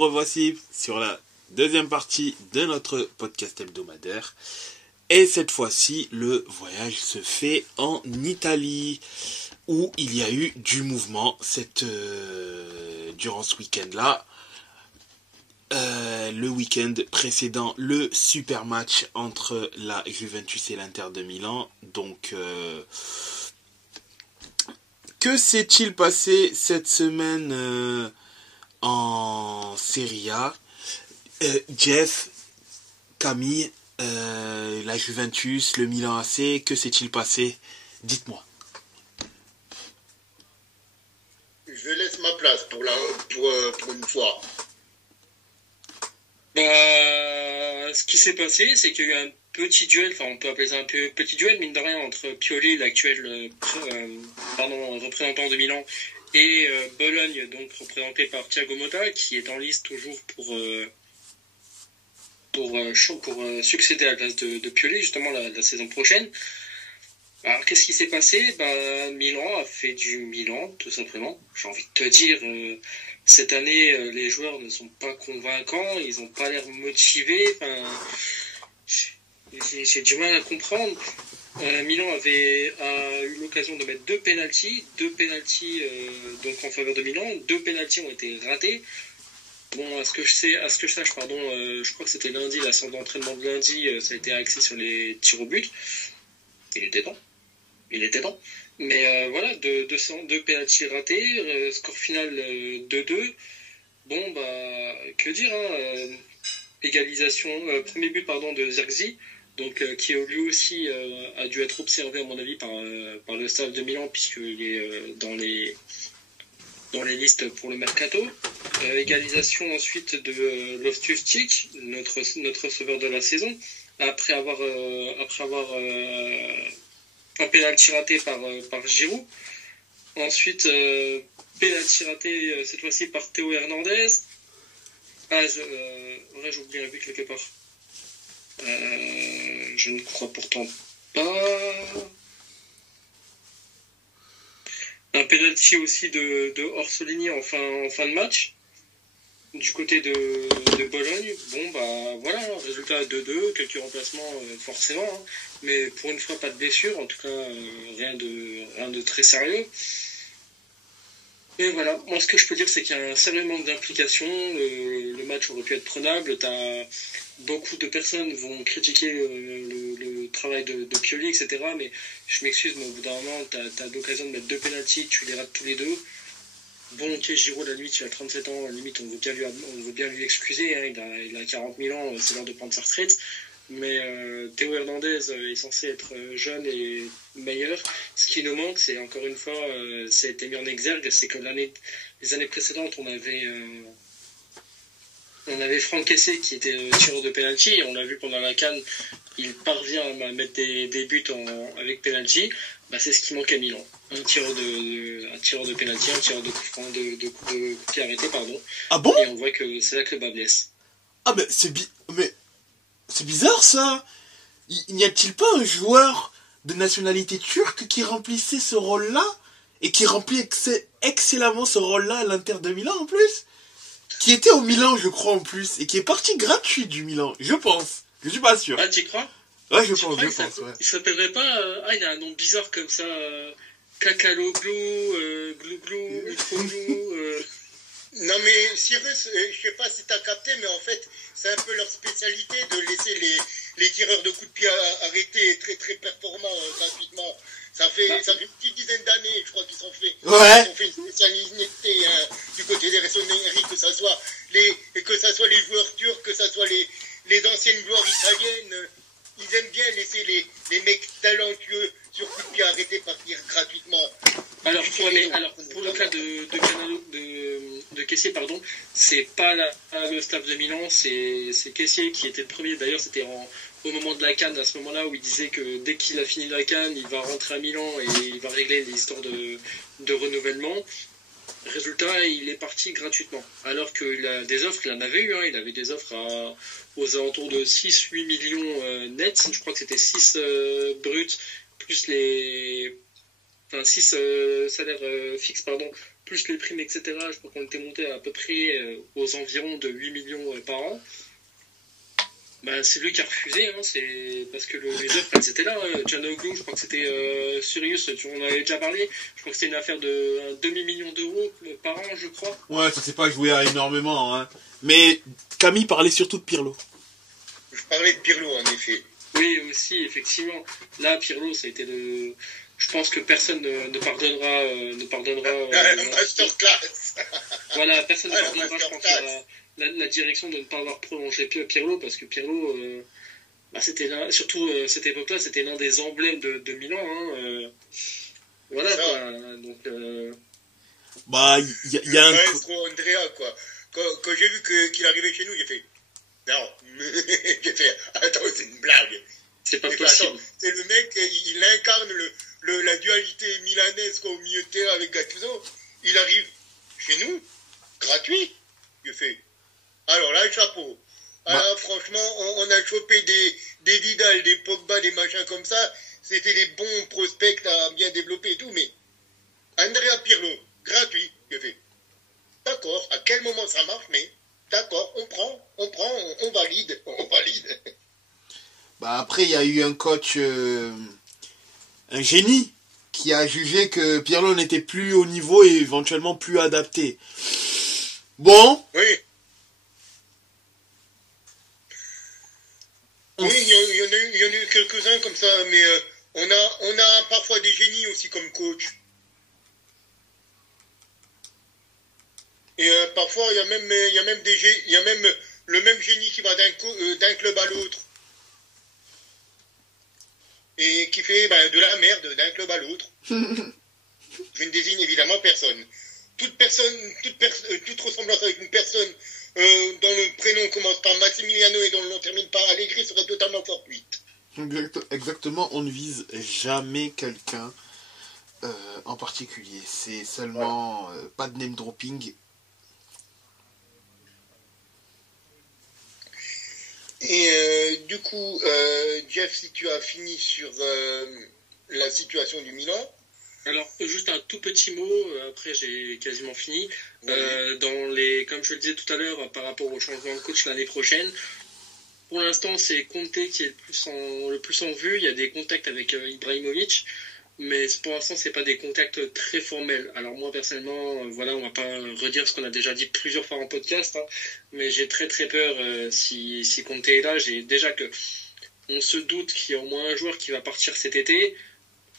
revoici sur la deuxième partie de notre podcast hebdomadaire. Et cette fois-ci, le voyage se fait en Italie, où il y a eu du mouvement durant ce week-end-là. Le week-end précédent, le super match entre la Juventus et l'Inter de Milan. Donc, que s'est-il passé cette semaine en Serie A? Jeff, Camille, la Juventus, le Milan AC, que s'est-il passé? Dites-moi. Je laisse ma place pour une fois. Ce qui s'est passé, c'est qu'il y a eu un petit duel, enfin on peut appeler ça un peu petit duel, mine de rien, entre Pioli, l'actuel représentant de Milan, et Bologne, donc représenté par Thiago Motta, qui est en lice toujours pour succéder à la place de Pioli, justement, la saison prochaine. Alors, qu'est-ce qui s'est passé? Milan a fait du Milan, tout simplement. J'ai envie de te dire, cette année, les joueurs ne sont pas convaincants, ils n'ont pas l'air motivés. J'ai du mal à comprendre. Milan a eu l'occasion de mettre deux pénaltys donc en faveur de Milan. Deux pénaltys ont été ratés. Bon, à ce que je sache, je crois que c'était lundi, la séance d'entraînement de lundi, ça a été axé sur les tirs au but. Il était temps. Mais voilà, deux pénaltys ratés, score final 2-2. Bon, que dire, hein, égalisation, premier but de Zirkzee, donc qui lui aussi a dû être observé à mon avis par le staff de Milan, puisqu'il est dans les listes pour le mercato. Égalisation ensuite de Loftus-Cheek, notre sauveur de la saison, après avoir un penalty raté par Giroud. Ensuite, penalty raté cette fois-ci par Théo Hernandez. J'ai oublié un but quelque part. Je ne crois pourtant pas. Un penalty aussi de Orsolini en fin de match, du côté de Bologne. Bon, voilà, résultat 2-2, quelques remplacements forcément, hein, mais pour une fois pas de blessure, en tout cas rien de très sérieux. Et voilà, moi ce que je peux dire, c'est qu'il y a un sérieux manque d'implication. Le match aurait pu être prenable. Beaucoup de personnes vont critiquer le travail de Pioli, etc. Mais je m'excuse, mais au bout d'un moment, t'as l'occasion de mettre deux pénaltys, tu les rates tous les deux. Bon, ok, Giroud, la limite, il a 37 ans, la limite, on veut bien lui excuser, hein, il a 40 000 ans, c'est l'heure de prendre sa retraite. Mais Théo Hernandez est censé être jeune et meilleur. Ce qui nous manque, c'est encore une fois, ça a été mis en exergue, c'est que les années précédentes, on avait Franck Kessé qui était tireur de penalty. On l'a vu pendant la CAN, il parvient à mettre des buts avec penalty. C'est ce qui manque à Milan. Un tireur de penalty, un tireur de coup franc, de coup de pied arrêté, pardon. Ah bon? Et on voit que c'est là que le bas blesse. Ah mais c'est bizarre ça. N'y a-t-il pas un joueur de nationalité turque qui remplissait ce rôle-là et qui remplit excellemment ce rôle-là à l'Inter de Milan en plus, qui était au Milan je crois en plus et qui est parti gratuit du Milan, je pense. Je suis pas sûr. Ah, tu crois? Ouais, je pense, ouais. Il s'appellerait pas il a un nom bizarre comme ça, Kakaloglu, Glouglou, Ifoglu. Non mais Cyrus, je sais pas si t'as capté, mais en fait, c'est un peu leur spécialité de laisser les tireurs de coups de pied arrêtés très très performants gratuitement. Ça fait une petite dizaine d'années, je crois qu'ils ont fait. Ouais. Ils ont fait une spécialité du côté des Rossoneri, que ça soit les joueurs turcs, que ça soit les anciennes gloires italiennes. Ils aiment bien laisser les mecs talentueux sur coup de pied arrêtés partir gratuitement. Alors pour le cas de Kessié, pardon, c'est pas le staff de Milan, c'est Kessié qui était le premier. D'ailleurs, c'était au moment de la CAN, à ce moment-là, où il disait que dès qu'il a fini la CAN, il va rentrer à Milan et il va régler les histoires de renouvellement. Résultat, il est parti gratuitement. Alors qu'il a des offres, il en avait eu, hein, il avait des offres aux alentours de 6-8 millions nets. Je crois que c'était 6 bruts, plus les enfin 6 salaires fixes, pardon, plus les primes, etc. Je crois qu'on était monté à peu près aux environs de 8 millions par an. Bah, c'est lui qui a refusé, hein, c'est parce que les offres, elles étaient là. Canoglu, je crois que c'était Sirius, tu en avais déjà parlé. Je crois que c'était une affaire de un demi-million d'euros par an, je crois. Ouais, ça s'est pas joué à énormément, hein. Mais Camille parlait surtout de Pirlo. Je parlais de Pirlo, en effet. Oui, aussi, effectivement. Là, Pirlo, ça a été le... Je pense que personne ne pardonnera... La masterclass. Voilà, personne ne La pardonnera, je pense, masterclass. la direction de ne pas avoir prolongé Pirlo, parce que Pirlo, bah, c'était là, surtout cette époque-là, c'était l'un des emblèmes de Milan. Hein, voilà, Ça. quoi. Donc, Bah, il y a un... Maestro Andrea, quoi. Quand j'ai vu qu'il arrivait chez nous, j'ai fait... Non. J'ai fait... Attends, c'est une blague. c'est pas J'ai fait, possible. attends, c'est le mec, il incarne la dualité milanaise, quoi, au milieu de terrain avec Gattuso. Il arrive chez nous, gratuit. J'ai fait... Alors là, chapeau. Alors, franchement, on a chopé des Vidal, des Pogba, des machins comme ça. C'était des bons prospects à bien développer et tout, mais Andrea Pirlo, gratuit, j'ai fait. D'accord, à quel moment ça marche, mais d'accord, on valide. Bah, après, il y a eu un coach, un génie, qui a jugé que Pirlo n'était plus au niveau et éventuellement plus adapté. Bon. Oui. Oui, il y en a eu quelques-uns comme ça, mais on a parfois des génies aussi comme coach. Et parfois, il y a même le même génie qui va d'un club à l'autre. Et qui fait de la merde d'un club à l'autre. Je ne désigne évidemment personne. Toute ressemblance avec une personne dont le prénom commence par Massimiliano et dont le nom termine par Allegri serait totalement fortuite. Exactement, on ne vise jamais quelqu'un en particulier. C'est seulement pas de name dropping. Et du coup, Jeff, si tu as fini sur la situation du Milan. Alors, juste un tout petit mot, après j'ai quasiment fini. Oui. Comme je le disais tout à l'heure, par rapport au changement de coach l'année prochaine, pour l'instant c'est Conte qui est le plus en vue. Il y a des contacts avec Ibrahimovic, mais pour l'instant c'est pas des contacts très formels. Alors moi personnellement, voilà, on va pas redire ce qu'on a déjà dit plusieurs fois en podcast, hein, mais j'ai très très peur si Conte est là. J'ai déjà que on se doute qu'il y a au moins un joueur qui va partir cet été.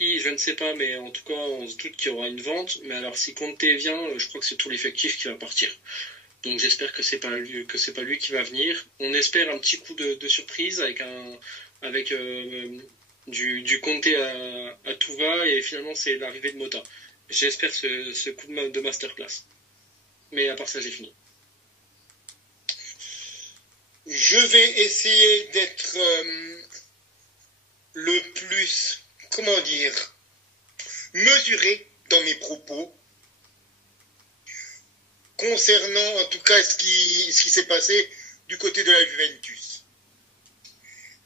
Je ne sais pas, mais en tout cas, on se doute qu'il y aura une vente. Mais alors, si Conte vient, je crois que c'est tout l'effectif qui va partir. Donc, j'espère que c'est pas lui qui va venir. On espère un petit coup de surprise avec du Conte à tout va, et finalement, c'est l'arrivée de Motta. J'espère ce coup de masterclass. Mais à part ça, j'ai fini. Je vais essayer d'être le plus, comment dire, mesuré dans mes propos concernant en tout cas ce qui s'est passé du côté de la Juventus.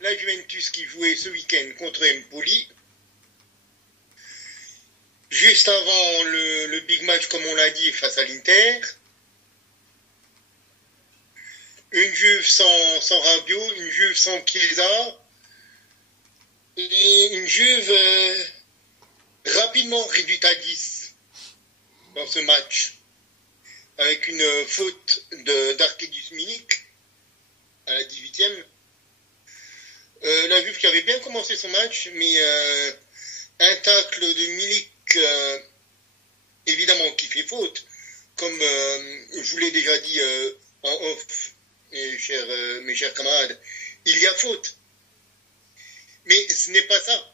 La Juventus qui jouait ce week-end contre Empoli, juste avant le big match comme on l'a dit face à l'Inter. Une Juve sans Rabiot, une Juve sans Chiesa, et une Juve rapidement réduite à 10 dans ce match, avec une faute d'Arkadiusz Milik à la 18e. La Juve qui avait bien commencé son match, mais un tacle de Milik, évidemment, qui fait faute, comme je vous l'ai déjà dit en off, mes chers camarades, il y a faute. Mais ce n'est pas ça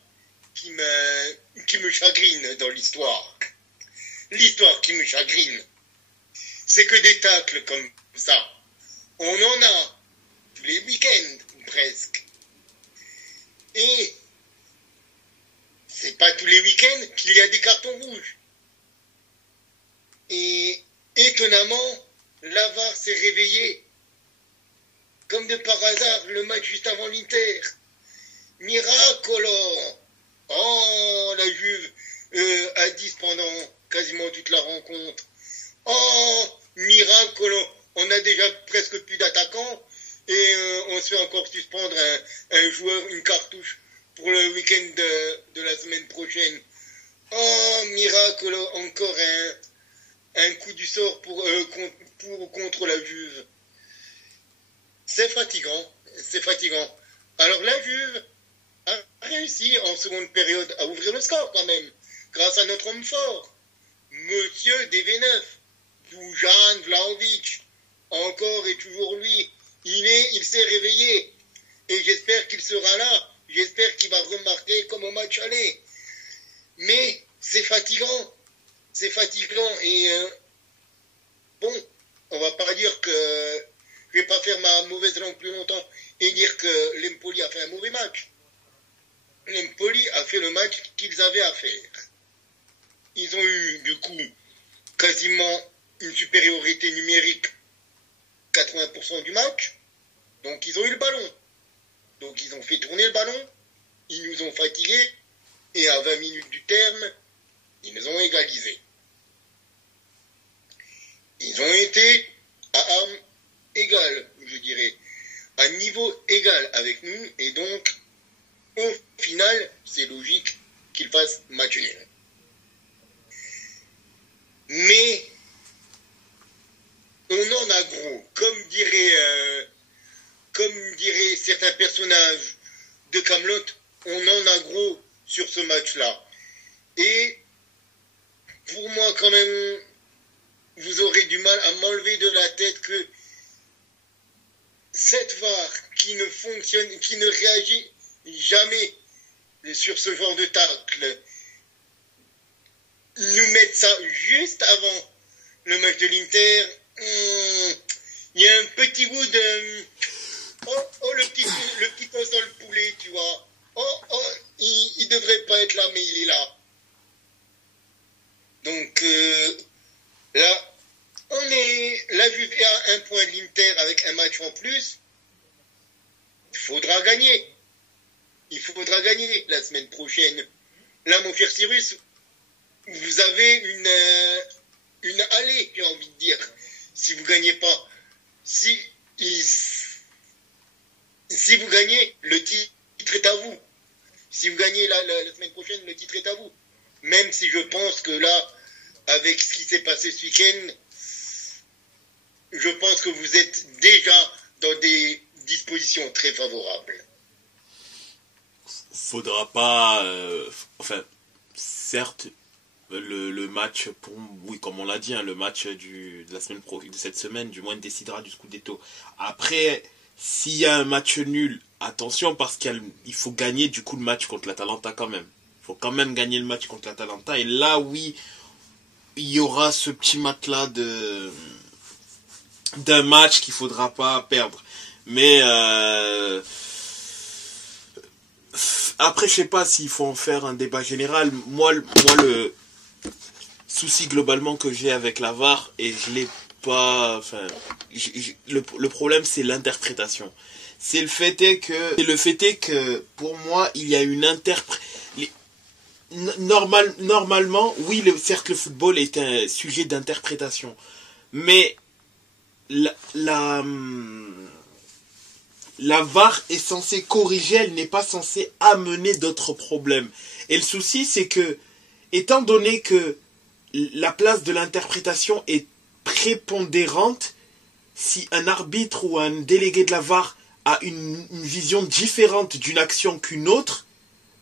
qui me chagrine dans l'histoire. L'histoire qui me chagrine, c'est que des tacles comme ça, on en a tous les week-ends, presque. Et c'est pas tous les week-ends qu'il y a des cartons rouges. Et étonnamment, la VAR s'est réveillée. Comme de par hasard, le match juste avant l'Inter. Miracolo! Oh, la Juve à 10 pendant quasiment toute la rencontre. Oh, miracle, on a déjà presque plus d'attaquants et on se fait encore suspendre un joueur, une cartouche pour le week-end de la semaine prochaine. Oh, miracle, encore un coup du sort contre la Juve. C'est fatigant, c'est fatigant. Alors la Juve a réussi en seconde période à ouvrir le score quand même, grâce à notre homme fort, Monsieur DV9, Dujan Vlahovic, encore et toujours lui. Il s'est réveillé et j'espère qu'il sera là. J'espère qu'il va remarquer comme au match aller. Mais c'est fatigant et bon, on va pas dire que je vais pas faire ma mauvaise langue plus longtemps et dire que l'Empoli a fait un mauvais match. L'Empoli a fait le match qu'ils avaient à faire. Ils ont eu du coup quasiment une supériorité numérique 80% du match. Donc ils ont eu le ballon. Donc ils ont fait tourner le ballon. Ils nous ont fatigués. Et à 20 minutes du terme, ils nous ont égalisés. Ils ont été à armes égales, je dirais. À niveau égal avec nous. Et donc, au final, c'est logique qu'ils fassent match nul. Mais on en a gros, comme diraient certains personnages de Kaamelott, on en a gros sur ce match-là. Et pour moi, quand même, vous aurez du mal à m'enlever de la tête que cette VAR qui ne fonctionne, qui ne réagit jamais sur ce genre de tacle, nous mettre ça juste avant le match de l'Inter, il y a un petit goût de le petit os dans le poulet, tu vois. Il devrait pas être là, mais il est là. Donc là, la Juve est à un point de l'Inter avec un match en plus. Il faudra gagner. Il faudra gagner la semaine prochaine. Là, mon cher Cyrus, vous avez une allée, j'ai envie de dire, si vous gagnez pas. Si vous gagnez, le titre est à vous. Si vous gagnez la semaine prochaine, le titre est à vous. Même si je pense que là, avec ce qui s'est passé ce week-end, je pense que vous êtes déjà dans des dispositions très favorables. Faudra pas... certes, le match, oui, comme on l'a dit, hein, le match de cette semaine, du moins décidera du Scudetto. Après, s'il y a un match nul, attention, parce qu'il faut gagner du coup le match contre l'Atalanta quand même. Il faut quand même gagner le match contre l'Atalanta. Et là, oui, il y aura ce petit match-là d'un match qu'il ne faudra pas perdre. Mais après, je sais pas s'il faut en faire un débat général. Moi le souci globalement que j'ai avec la VAR, et je l'ai pas... Enfin, le problème, c'est l'interprétation. Le fait est que, pour moi, il y a une normalement, oui, certes, le football est un sujet d'interprétation. Mais la VAR est censée corriger, elle n'est pas censée amener d'autres problèmes. Et le souci, c'est que, étant donné que la place de l'interprétation est prépondérante, si un arbitre ou un délégué de la VAR a une vision différente d'une action qu'une autre,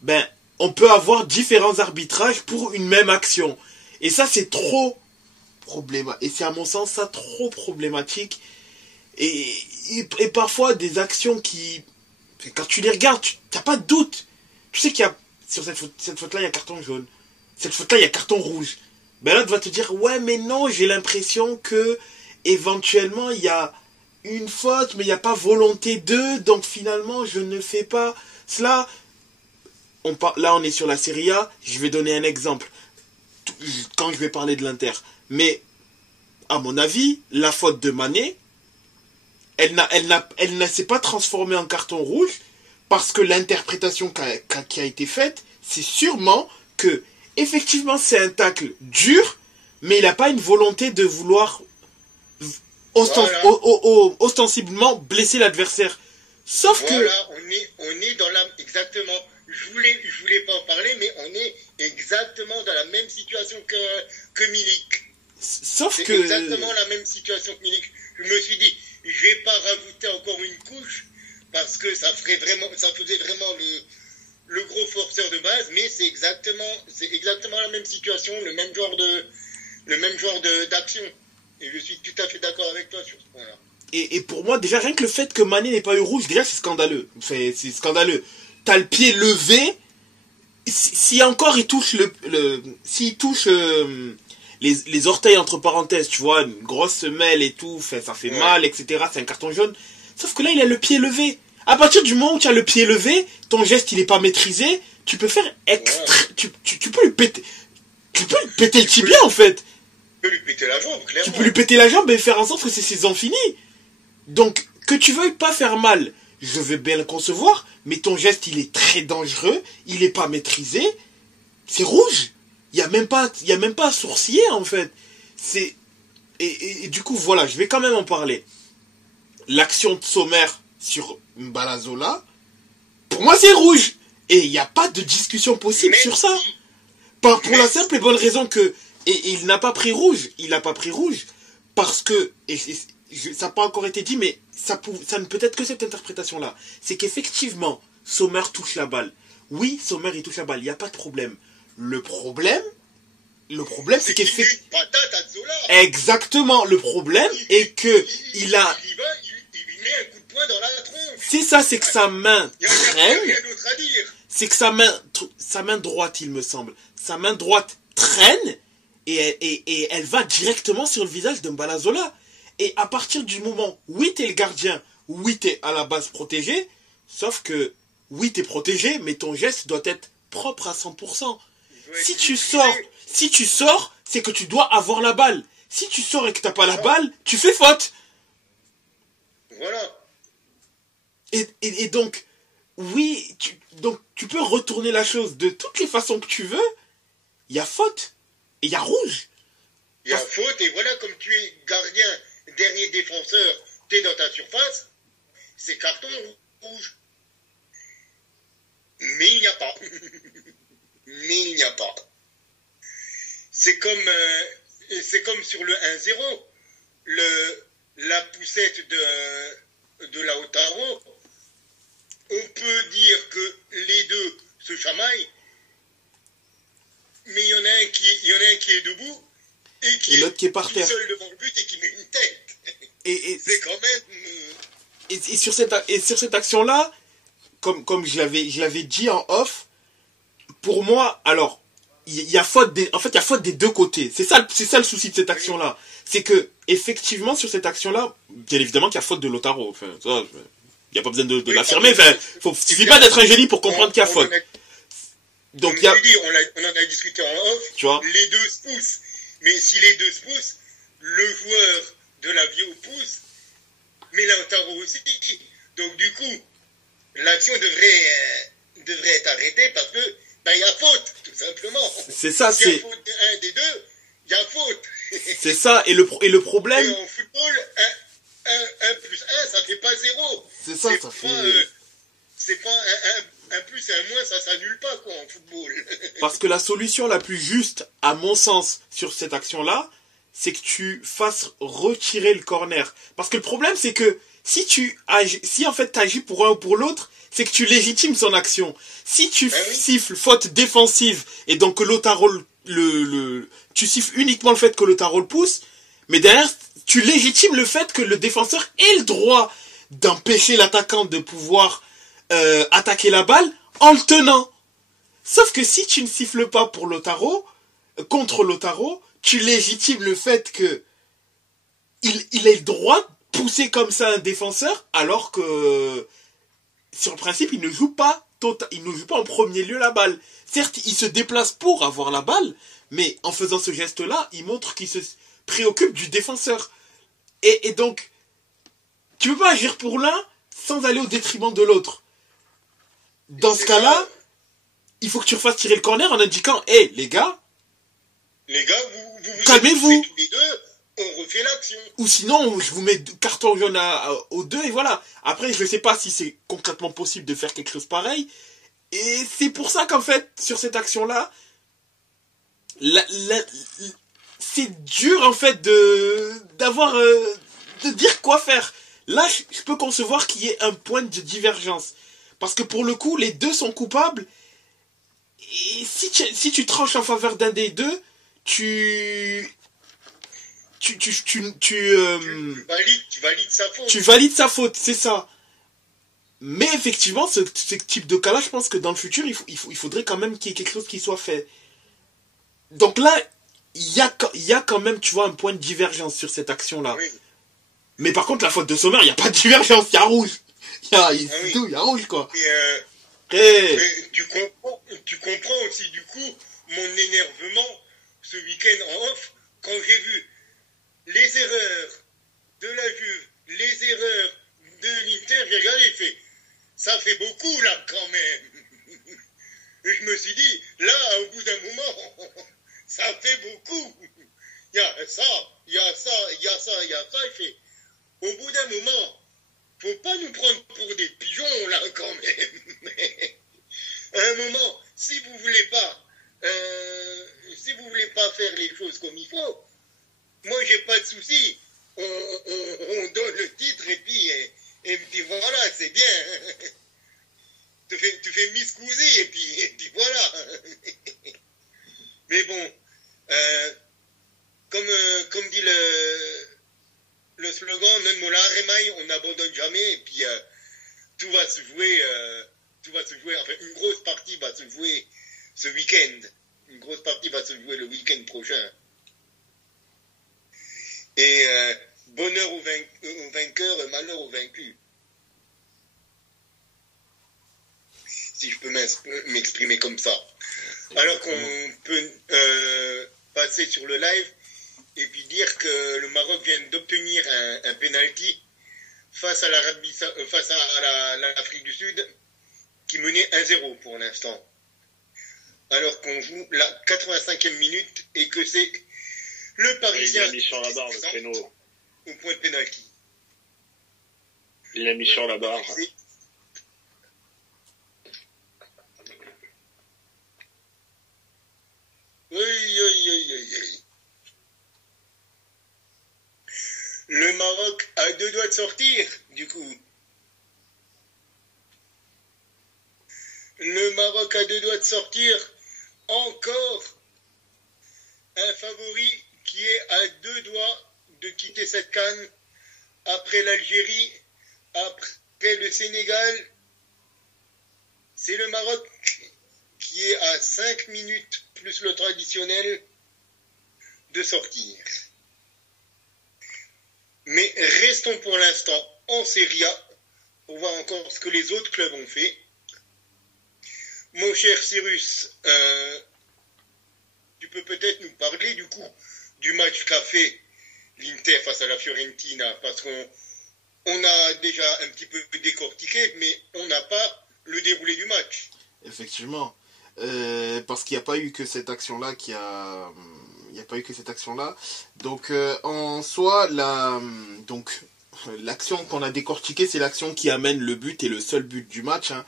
ben, on peut avoir différents arbitrages pour une même action. Et ça, c'est trop problématique. Et c'est à mon sens, ça, trop problématique. Et parfois, des actions qui... Quand tu les regardes, tu n'as pas de doute. Tu sais qu'il y a... Sur cette faute-là, il y a carton jaune. Cette faute-là, il y a carton rouge. Ben là, tu vas te dire, ouais, mais non, j'ai l'impression que éventuellement, il y a une faute, mais il n'y a pas volonté de, donc finalement, je ne fais pas cela. Là, on est sur la Serie A, je vais donner un exemple, quand je vais parler de l'Inter. Mais, à mon avis, la faute de Mané, elle ne s'est pas transformée en carton rouge, parce que l'interprétation qui a été faite, c'est sûrement que, effectivement, c'est un tacle dur, mais il n'a pas une volonté de vouloir Voilà. ostensiblement blesser l'adversaire. Sauf que, Voilà, on est dans la... Exactement. Je voulais pas en parler, mais on est exactement dans la même situation que Milik. sauf C'est que, exactement la même situation que Milik. Je me suis dit, je vais pas rajouter encore une couche, parce que ça faisait vraiment le gros forceur de base, mais c'est exactement la même situation, le même genre d'action. Et je suis tout à fait d'accord avec toi sur ce point-là. et pour moi, déjà, rien que le fait que Mané n'ait pas eu rouge, déjà, c'est scandaleux. C'est scandaleux. T'as le pied levé. Si encore il touche s'il touche les orteils entre parenthèses, tu vois, une grosse semelle et tout, ça fait mal, etc. C'est un carton jaune. Sauf que là, il a le pied levé. À partir du moment où tu as le pied levé, ton geste, il est pas maîtrisé, tu peux faire tu peux lui péter. Tu peux lui péter le tibia, en fait. Tu peux lui péter la jambe, clairement. Tu peux lui péter la jambe et faire en sorte que c'est saison finie. Donc, que tu veuilles pas faire mal, je veux bien le concevoir, mais ton geste, il est très dangereux, il est pas maîtrisé, c'est rouge. Il y a même pas à sourciller, en fait. C'est, et du coup, voilà, je vais quand même en parler. L'action de Sommer sur Mbalazola, pour moi, c'est rouge. Et il n'y a pas de discussion possible sur ça. Pour la simple et bonne raison que, et il n'a pas pris rouge. Il n'a pas pris rouge. Parce que, ça n'a pas encore été dit, mais ça ne peut être que cette interprétation-là. C'est qu'effectivement, Sommer touche la balle. Oui, Sommer, il touche la balle. Il n'y a pas de problème. Le problème, c'est qu'effectivement... Exactement. Le problème est que il lui met un coup de poing dans la tronche. C'est ça, c'est que sa main traîne. Rien d'autre à dire. C'est que sa main droite, il me semble. Sa main droite traîne et elle va directement sur le visage de Mbalazola. Et à partir du moment, oui, t'es le gardien, oui, t'es à la base protégé, sauf que, oui, t'es protégé, mais ton geste doit être propre à 100%. Si tu sors, c'est que tu dois avoir la balle. Si tu sors et que t'as pas la balle, tu fais faute. Voilà. Et donc, oui, tu peux retourner la chose de toutes les façons que tu veux. Il y a faute. Et il y a rouge. Il y a faute, et voilà, comme tu es gardien, dernier défenseur, tu es dans ta surface, c'est carton rouge. Mais il n'y a pas. Mais il n'y a pas. C'est comme sur le 1-0, la poussette de Lautaro. On peut dire que les deux se chamaillent, mais il y en a un qui est debout et l'autre qui est par terre, seul devant le but et qui met une tête. Et c'est quand même... Et sur cette action-là, comme je l'avais dit en off, pour moi, alors, il y a faute des deux côtés. C'est ça le souci de cette action-là. C'est que, effectivement, sur cette action-là, bien évidemment qu'il y a faute de Lautaro. Enfin, ça, il n'y a pas besoin de l'affirmer. Enfin, suffit pas d'être un génie pour comprendre qu'il y a faute. Donc, on en a discuté en off. Tu vois, les deux se poussent. Mais si les deux se poussent, le joueur de la Vio pousse, mais Lautaro aussi. Donc, du coup, l'action devrait être arrêtée parce que il y a faute, tout simplement. C'est ça, s'il y a faute d'un des deux, il y a faute. C'est ça, et le problème... Et en football, 1 plus 1, ça fait pas 0. C'est ça, ça fait... c'est pas un plus et un moins, ça s'annule pas, quoi, en football. Parce que la solution la plus juste, à mon sens, sur cette action-là, c'est que tu fasses retirer le corner. Parce que le problème, c'est que si en fait t'agis pour un ou pour l'autre, c'est que tu légitimes son action. Si tu siffles faute défensive et donc que Lautaro tu siffles uniquement le fait que Lautaro le pousse, mais derrière tu légitimes le fait que le défenseur ait le droit d'empêcher l'attaquant de pouvoir attaquer la balle en le tenant. Sauf que si tu ne siffles pas pour Lautaro, contre Lautaro, tu légitimes le fait que il ait le droit de pousser comme ça un défenseur, alors que sur le principe, il ne joue pas en premier lieu la balle. Certes, il se déplace pour avoir la balle, mais en faisant ce geste-là, il montre qu'il se préoccupe du défenseur. Et donc, tu peux pas agir pour l'un sans aller au détriment de l'autre. Dans ce cas-là, il faut que tu refasses tirer le corner en indiquant, hé, les gars, vous calmez-vous. tous les deux, on refait l'action. Ou sinon, je vous mets carton jaune aux deux et voilà. Après, je ne sais pas si c'est concrètement possible de faire quelque chose pareil. Et c'est pour ça qu'en fait, sur cette action-là, c'est dur en fait de dire quoi faire. Là, je peux concevoir qu'il y ait un point de divergence. Parce que pour le coup, les deux sont coupables. Et si tu tranches en faveur d'un des deux, tu valides sa faute. Tu valides sa faute, c'est ça. Mais effectivement, ce type de cas-là, je pense que dans le futur, il faudrait quand même qu'il y ait quelque chose qui soit fait. Donc là, il y a quand même, tu vois, un point de divergence sur cette action-là. Oui. Mais par contre, la faute de Sommer, il n'y a pas de divergence, il y a rouge. Il y a rouge, quoi. Et tu comprends aussi, du coup, mon énervement ce week-end en off, quand j'ai vu les erreurs de la Juve, les erreurs de l'Inter, j'ai regardé et fait, ça fait beaucoup là quand même. Et je me suis dit, là, au bout d'un moment, ça fait beaucoup. Il y a ça, il y a ça, il y a ça, il y a ça. Et fait, au bout d'un moment, faut pas nous prendre pour des pigeons là quand même. À un moment, si vous voulez pas faire les choses comme il faut, moi j'ai pas de souci. On donne le titre et puis voilà, c'est bien. Tu fais Miss Cousy et puis voilà. Mais bon, comme dit le slogan, non mola remaille, on n'abandonne jamais et puis tout va se jouer, enfin une grosse partie va se jouer ce week-end. Une grosse partie va se jouer le week-end prochain. Et bonheur aux vainqueurs, malheur aux vaincus. Si je peux m'exprimer comme ça. Alors qu'on peut passer sur le live et puis dire que le Maroc vient d'obtenir un penalty face à l'Afrique du Sud qui menait 1-0 pour l'instant. Alors qu'on joue la 85e minute et que c'est le Parisien il l'a mis sur la barre, le péno. Au point de pénalty. Il l'a mis sur la barre. Oui. Le Maroc a 2 doigts de sortir, du coup. Le Maroc a 2 doigts de sortir. Encore un favori qui est à 2 doigts de quitter cette CAN après l'Algérie, après le Sénégal. C'est le Maroc qui est à 5 minutes plus le traditionnel de sortir. Mais restons pour l'instant en Serie A pour voir encore ce que les autres clubs ont fait. Mon cher Cyrus, tu peux peut-être nous parler du coup du match qu'a fait l'Inter face à la Fiorentina, parce qu'on a déjà un petit peu décortiqué, mais on n'a pas le déroulé du match. Effectivement, parce qu'il n'y a pas eu que cette action-là Donc en soi, l'action qu'on a décortiquée, c'est l'action qui amène le but et le seul but du match. Hein.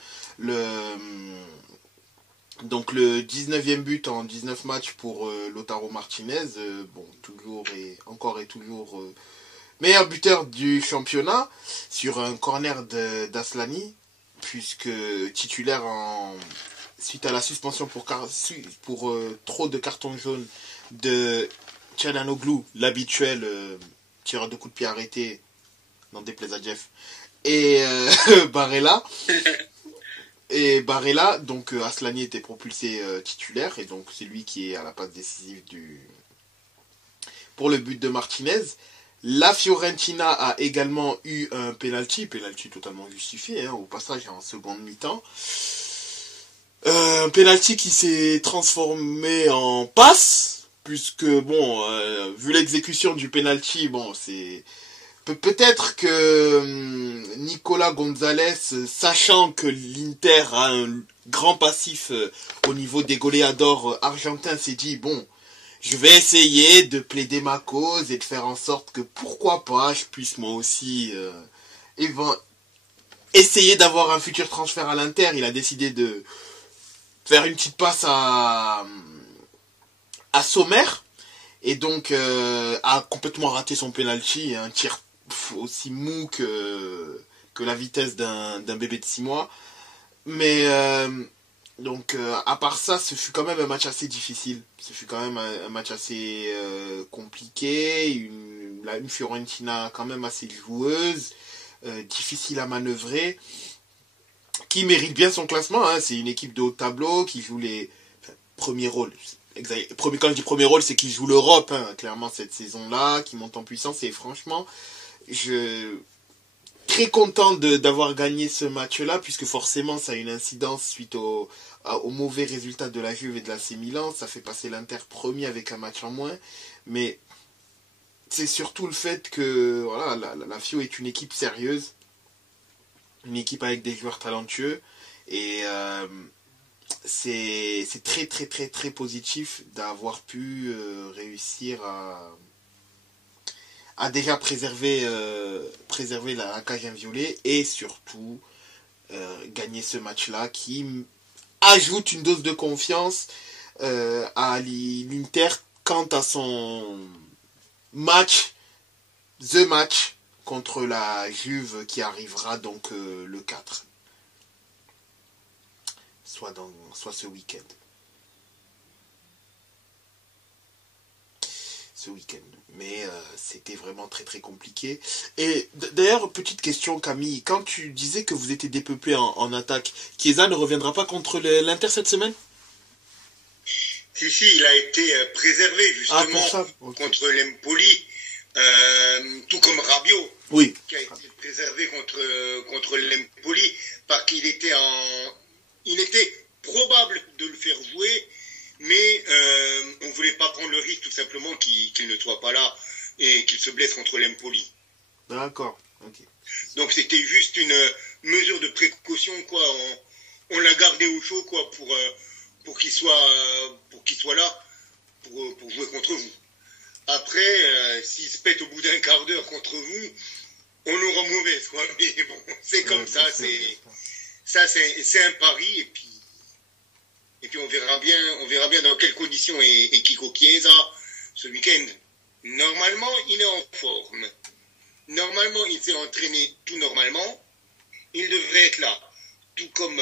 Donc le 19e but en 19 matchs pour Lautaro Martinez, toujours meilleur buteur du championnat sur un corner d'Aslani, puisque titulaire suite à la suspension pour trop de cartons jaunes de Çalhanoğlu, l'habituel tireur de coups de pied arrêté, n'en déplaise à Jeff, et Barella. Et Barella, donc Aslani était propulsé titulaire, et donc c'est lui qui est à la passe décisive pour le but de Martinez. La Fiorentina a également eu un penalty totalement justifié, au passage en seconde mi-temps. Un penalty qui s'est transformé en passe, puisque vu l'exécution du penalty, c'est... Peut-être que Nicolas Gonzalez, sachant que l'Inter a grand passif au niveau des goléadors argentins, s'est dit, bon, je vais essayer de plaider ma cause et de faire en sorte que, pourquoi pas, je puisse moi aussi essayer d'avoir un futur transfert à l'Inter. Il a décidé de faire une petite passe à Sommer, et donc a complètement raté son penalty, un tir aussi mou que la vitesse d'un bébé de 6 mois. Mais donc à part ça, ce fut quand même un match assez difficile. Ce fut quand même un match assez compliqué. Une Fiorentina quand même assez joueuse, difficile à manœuvrer, qui mérite bien son classement. Hein. C'est une équipe de haut tableau qui joue les premiers rôles. Quand je dis premier rôle, c'est qu'ils jouent l'Europe, hein, clairement, cette saison-là, qui monte en puissance. Et franchement, très content d'avoir gagné ce match-là, puisque forcément ça a une incidence suite au mauvais résultat de la Juve et de l'AC Milan. Ça fait passer l'Inter premier avec un match en moins, mais c'est surtout le fait que voilà, la Fio est une équipe sérieuse, une équipe avec des joueurs talentueux, et c'est très très très très positif d'avoir pu réussir à déjà préserver la cage inviolée, et surtout gagner ce match-là qui ajoute une dose de confiance à l'Inter quant à son The match contre la Juve qui arrivera donc le 4. Soit ce week-end. Mais c'était vraiment très très compliqué. Et d'ailleurs, petite question Camille, quand tu disais que vous étiez dépeuplé en attaque, Chiesa ne reviendra pas contre l'Inter cette semaine? Si, il a été préservé justement contre l'Empoli, tout comme Rabiot, oui, qui a été préservé contre l'Empoli, parce qu'il était il était probable de le faire jouer, mais on ne voulait pas prendre le risque tout simplement qu'il ne soit pas là et qu'il se blesse contre l'Empoli. D'accord, ok. Donc c'était juste une mesure de précaution, quoi. On l'a gardé au chaud, quoi, pour qu'il soit là pour jouer contre vous. Après, s'il se pète au bout d'un quart d'heure contre vous, on l'aura mauvaise, quoi. Mais bon, c'est comme ça, c'est un pari, et puis on verra bien dans quelles conditions est Kiko Chiesa ce week-end. Normalement, il est en forme. Normalement, il s'est entraîné tout normalement. Il devrait être là. Tout comme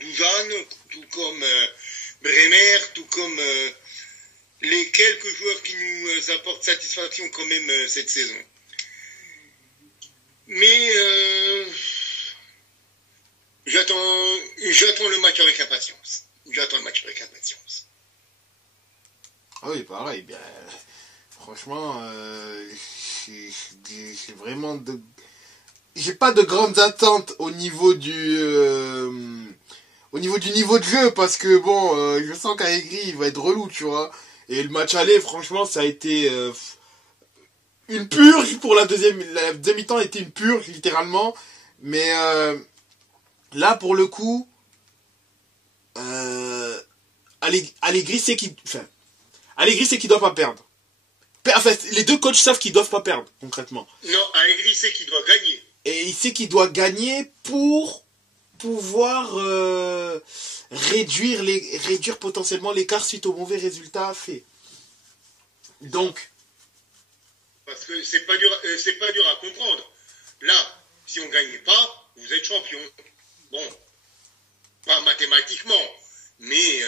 Dujan, tout comme Bremer, tout comme les quelques joueurs qui nous apportent satisfaction quand même cette saison. Mais j'attends le match avec impatience. Ah oui, pareil. Bien, franchement, j'ai vraiment j'ai pas de grandes attentes au niveau du niveau de jeu, parce que bon, je sens qu'Allegri il va être relou, tu vois. Et le match aller, franchement, ça a été une purge pour la deuxième mi-temps a été une purge littéralement, mais là pour le coup, Allegri sait qu'il doit pas perdre. En fait, les deux coachs savent qu'ils doivent pas perdre concrètement. Non, Allegri sait qu'il doit gagner. Et il sait qu'il doit gagner pour pouvoir réduire potentiellement l'écart suite au mauvais résultat fait. Donc, parce que c'est pas dur à comprendre. Là, si on gagne pas, vous êtes champion. Bon, pas mathématiquement, mais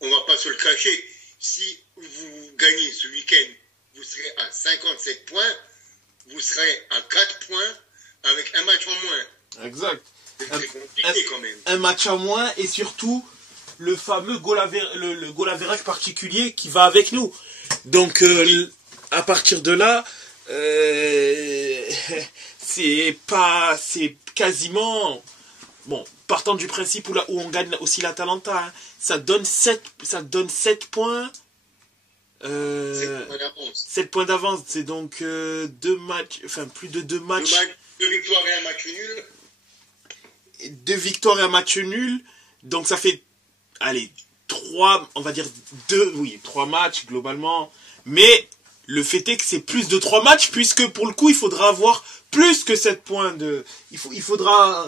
on va pas se le cacher. Si vous gagnez ce week-end, vous serez à 57 points, vous serez à 4 points avec un match en moins. Exact. C'est très compliqué quand même. Un match en moins, et surtout le fameux goal average particulier qui va avec nous. Donc à partir de là, c'est quasiment bon, partant du principe où on gagne aussi l'Atalanta, hein, ça donne 7 points. 7 points d'avance, c'est donc 2 matchs, enfin plus de 2 matchs. 2 victoires et un match nul. 2 victoires et un match nul. Donc ça fait, allez, trois matchs globalement. Mais le fait est que c'est plus de 3 matchs, puisque pour le coup, il faudra avoir plus que 7 points de... Il faudra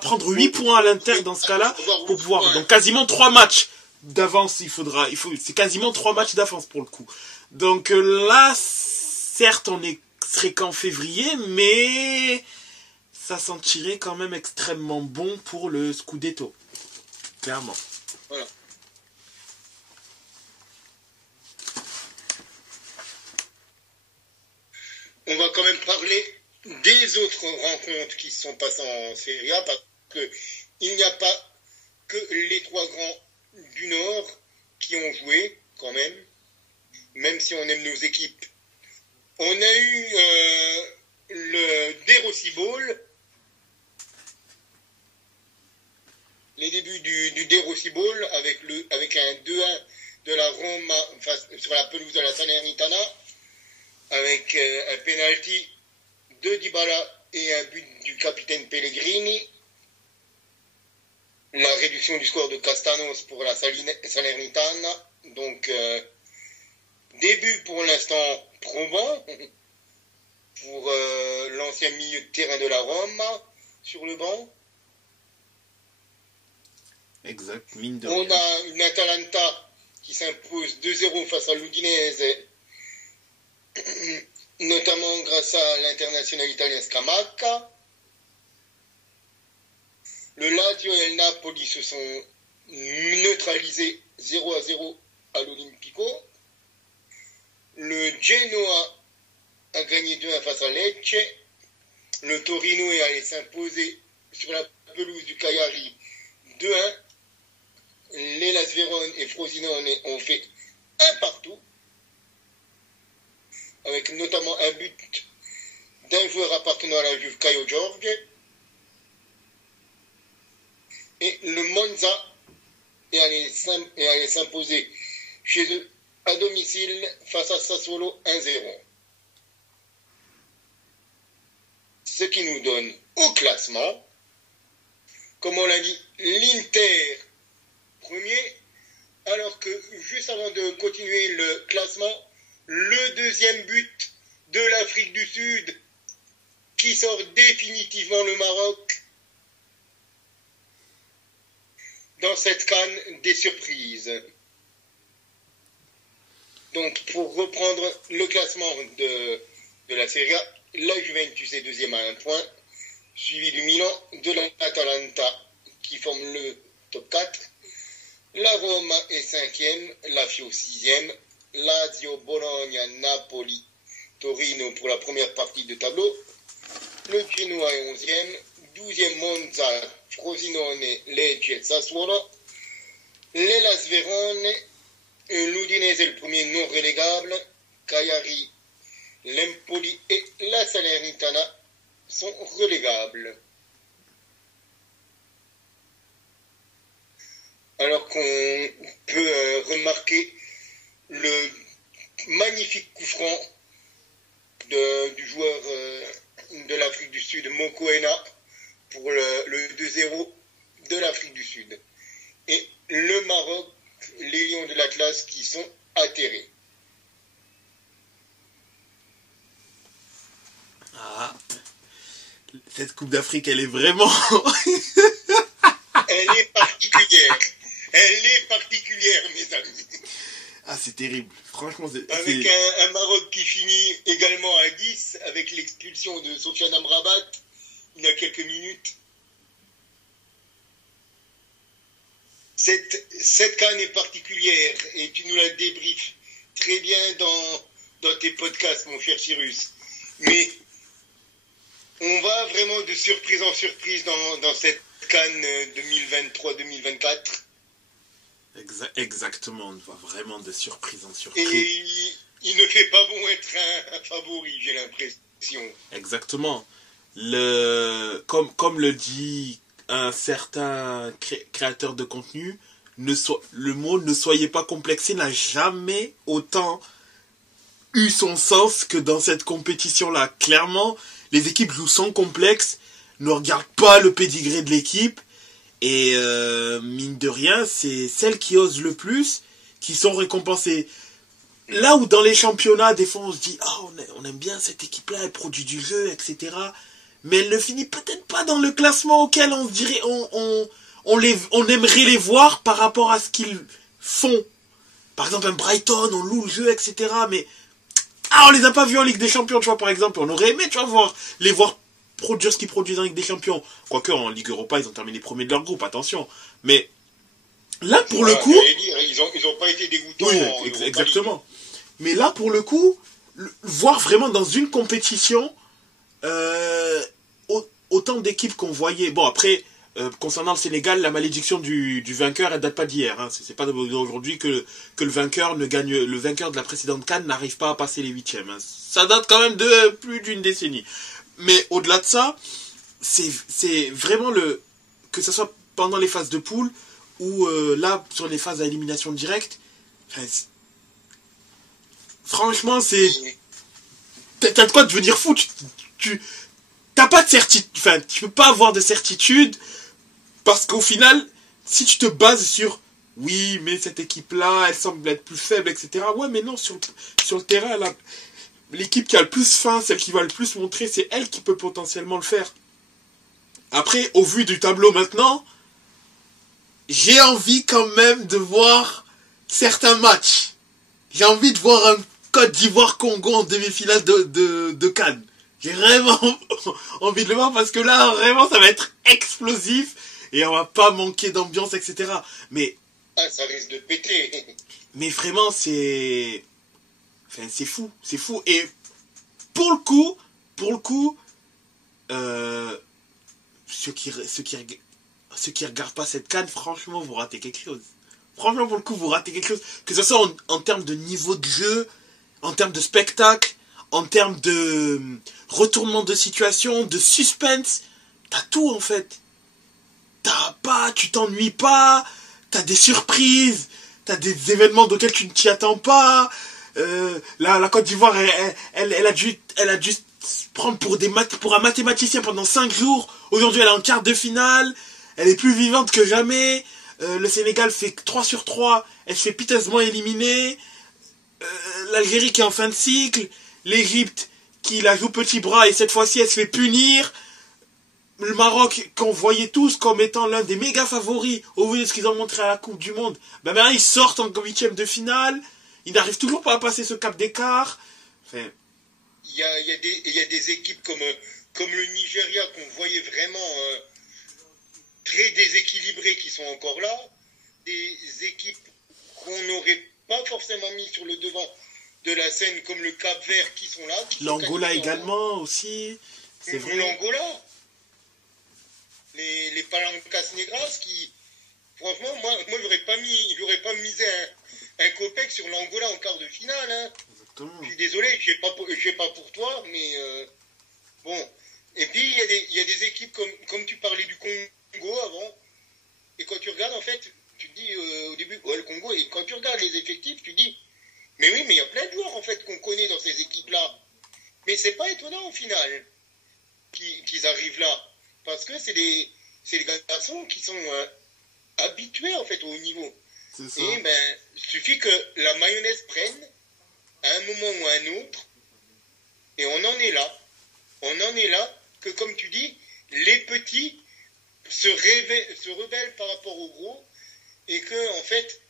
prendre 8 points à l'Inter dans ce cas-là, pour pouvoir... Donc quasiment 3 matchs d'avance, c'est quasiment 3 matchs d'avance pour le coup. Donc là, certes, serait qu'en février, mais ça sentirait quand même extrêmement bon pour le Scudetto. Clairement. Voilà. On va quand même parler des autres rencontres qui se sont passées en Serie A, parce qu'il n'y a pas que les 3 grands du Nord qui ont joué, quand même si on aime nos équipes. On a eu le De Rossi Bowl, les débuts du De Rossi Bowl avec un 2-1 de la Roma sur la pelouse de la Salernitana, avec un penalty de Dybala et un but du capitaine Pellegrini. La réduction du score de Castanos pour la Salernitana. Donc, début pour l'instant probant pour l'ancien milieu de terrain de la Roma sur le banc. Exact, mine de On rien. a une Atalanta qui s'impose 2-0 face à l'Udinese, notamment grâce à l'international italien Scamacca. Le Lazio et le Napoli se sont neutralisés 0-0 à l'Olimpico. Le Genoa a gagné 2-1 face à Lecce. Le Torino est allé s'imposer sur la pelouse du Cagliari 2-1. L'Hellas Vérone et Frosinone ont fait 1-1, avec notamment un but d'un joueur appartenant à la Juve, Caio Jorge. Et le Monza est allé s'imposer chez eux à domicile face à Sassuolo 1-0. Ce qui nous donne au classement, comme on l'a dit, l'Inter premier, alors que juste avant de continuer le classement, le deuxième but de l'Afrique du Sud qui sort définitivement le Maroc dans cette CAN des surprises. Donc pour reprendre le classement de la Serie A, la Juventus est deuxième à 1 point, suivi du Milan, de l'Atalanta qui forme le top 4. La Roma est 5e, la Fio 6e, Lazio, Bologna, Napoli, Torino pour la première partie de tableau. Le Genoa est 11e, 12e Monza, Frosinone, Lecce, Sassuolo. L'Hellas Vérone, l'Udinese est le premier non relégable, Cagliari, l'Empoli et la Salernitana sont relégables. Alors qu'on peut remarquer le magnifique coup franc du joueur de l'Afrique du Sud, Mokoena, pour le 2-0 de l'Afrique du Sud. Et le Maroc, les Lions de l'Atlas qui sont atterrés. Ah, cette Coupe d'Afrique, elle est vraiment... Elle est particulière. Elle est particulière, mes amis. Ah, c'est terrible. Franchement, avec un Maroc qui finit également à 10, avec l'expulsion de Sofiane Amrabat, il y a quelques minutes. Cette CAN est particulière, et tu nous la débriefes très bien dans tes podcasts, mon cher Cyrus. Mais on va vraiment de surprise en surprise dans cette CAN 2023-2024. Exactement, on va vraiment de surprise en surprise. Et il ne fait pas bon être un favori, j'ai l'impression. Exactement. Comme le dit un certain créateur de contenu, le mot ne soyez pas complexé n'a jamais autant eu son sens que dans cette compétition-là. Clairement, les équipes jouent sans complexe, ne regardent pas le pédigré de l'équipe Et mine de rien, c'est celles qui osent le plus qui sont récompensées. Là où dans les championnats, des fois on se dit « Oh, on aime bien cette équipe-là, elle produit du jeu, etc. » Mais elle ne finit peut-être pas dans le classement auquel on se dirait on aimerait les voir par rapport à ce qu'ils font. Par exemple, un Brighton, on loue le jeu, etc. Mais on les a pas vus en Ligue des Champions, tu vois, par exemple. On aurait aimé, tu vois, les voir produire ce qu'ils produisent en Ligue des Champions. Quoique, en Ligue Europa, ils ont terminé premiers de leur groupe, attention. Mais là, pour le coup... Ils ont pas été dégoûtants. Oui, exactement. Mais là, pour le coup, voir vraiment dans une compétition, autant d'équipes qu'on voyait... Bon, après, concernant le Sénégal, la malédiction du vainqueur, elle date pas d'hier. Hein. C'est pas d'aujourd'hui que le vainqueur de la précédente CAN n'arrive pas à passer les huitièmes. Hein. Ça date quand même de plus d'une décennie. Mais au-delà de ça, c'est vraiment que ce soit pendant les phases de poule ou là, sur les phases à élimination directe, franchement, t'as de quoi devenir fou. T'as pas de certitude. Enfin, tu peux pas avoir de certitude parce qu'au final, si tu te bases sur oui, mais cette équipe-là, elle semble être plus faible, etc. Ouais, mais non, sur le terrain, l'équipe qui a le plus faim, celle qui va le plus montrer, c'est elle qui peut potentiellement le faire. Après, au vu du tableau maintenant, j'ai envie quand même de voir certains matchs. J'ai envie de voir un Côte d'Ivoire-Congo en demi-finale de CAN. J'ai vraiment envie de le voir parce que là, vraiment, ça va être explosif et on va pas manquer d'ambiance, etc. Mais... ça risque de péter. Mais vraiment, c'est fou. C'est fou. Et pour le coup, ceux qui regardent pas cette CAN, franchement, vous ratez quelque chose. Franchement, pour le coup, vous ratez quelque chose. Que ce soit en termes de niveau de jeu, en termes de spectacle, en termes de retournement de situation, de suspense. T'as tout, en fait. Tu t'ennuies pas, t'as des surprises, t'as des événements auxquels tu ne t'y attends pas. La Côte d'Ivoire, elle a dû se prendre pour un mathématicien pendant 5 jours. Aujourd'hui, elle est en quart de finale. Elle est plus vivante que jamais. Le Sénégal fait 3 sur 3. Elle se fait piteusement éliminer. L'Algérie qui est en fin de cycle. L'Égypte qui la joue petit bras et cette fois-ci elle se fait punir. Le Maroc qu'on voyait tous comme étant l'un des méga favoris au vu de ce qu'ils ont montré à la Coupe du Monde. Ben maintenant ils sortent en 8e de finale. Ils n'arrivent toujours pas à passer ce cap d'écart. Enfin... Il y a des équipes comme le Nigeria qu'on voyait vraiment très déséquilibrées qui sont encore là. Des équipes qu'on n'aurait pas forcément mis sur le devant de la scène comme le Cap-Vert qui sont là. L'Angola également aussi. C'est vrai. L'Angola. Les Palancas Negras qui... Franchement, moi j'aurais pas misé un copec sur l'Angola en quart de finale. Hein. Exactement. Je suis désolé, je sais pas pour toi, mais bon. Et puis il y a des équipes comme tu parlais du Congo avant. Et quand tu regardes en fait, tu te dis au début, le Congo, et quand tu regardes les effectifs, tu dis, mais oui, mais il y a plein de joueurs en fait qu'on connaît dans ces équipes-là. Mais c'est pas étonnant au final qu'ils arrivent là. Parce que c'est des garçons qui sont habitués en fait au haut niveau. C'est ça. Et il suffit que la mayonnaise prenne à un moment ou à un autre, et on en est là. On en est là que, comme tu dis, les petits se rebellent par rapport aux gros, et que en fait,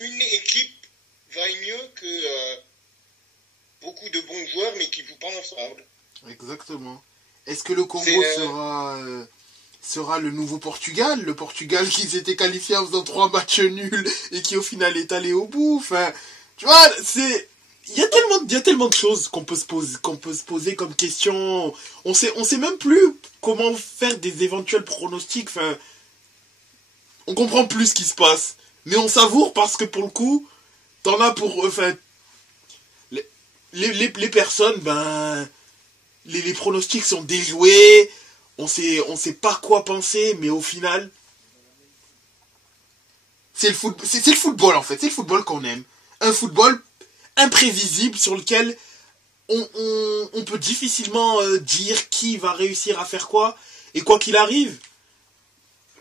une équipe vaille mieux que beaucoup de bons joueurs, mais qui ne jouent pas ensemble. Exactement. Est-ce que le Congo sera le nouveau Portugal? Le Portugal qui s'était qualifié en faisant 3 matchs nuls et qui au final est allé au bout. Enfin, tu vois, il y a tellement de choses qu'on peut se poser comme question. On sait même plus comment faire des éventuels pronostics. Enfin, on comprend plus ce qui se passe. Mais on savoure parce que pour le coup, t'en as pour... Enfin, les personnes, les pronostics sont déjoués, on sait pas quoi penser, mais au final, c'est le football en fait, c'est le football qu'on aime. Un football imprévisible sur lequel on peut difficilement dire qui va réussir à faire quoi, et quoi qu'il arrive,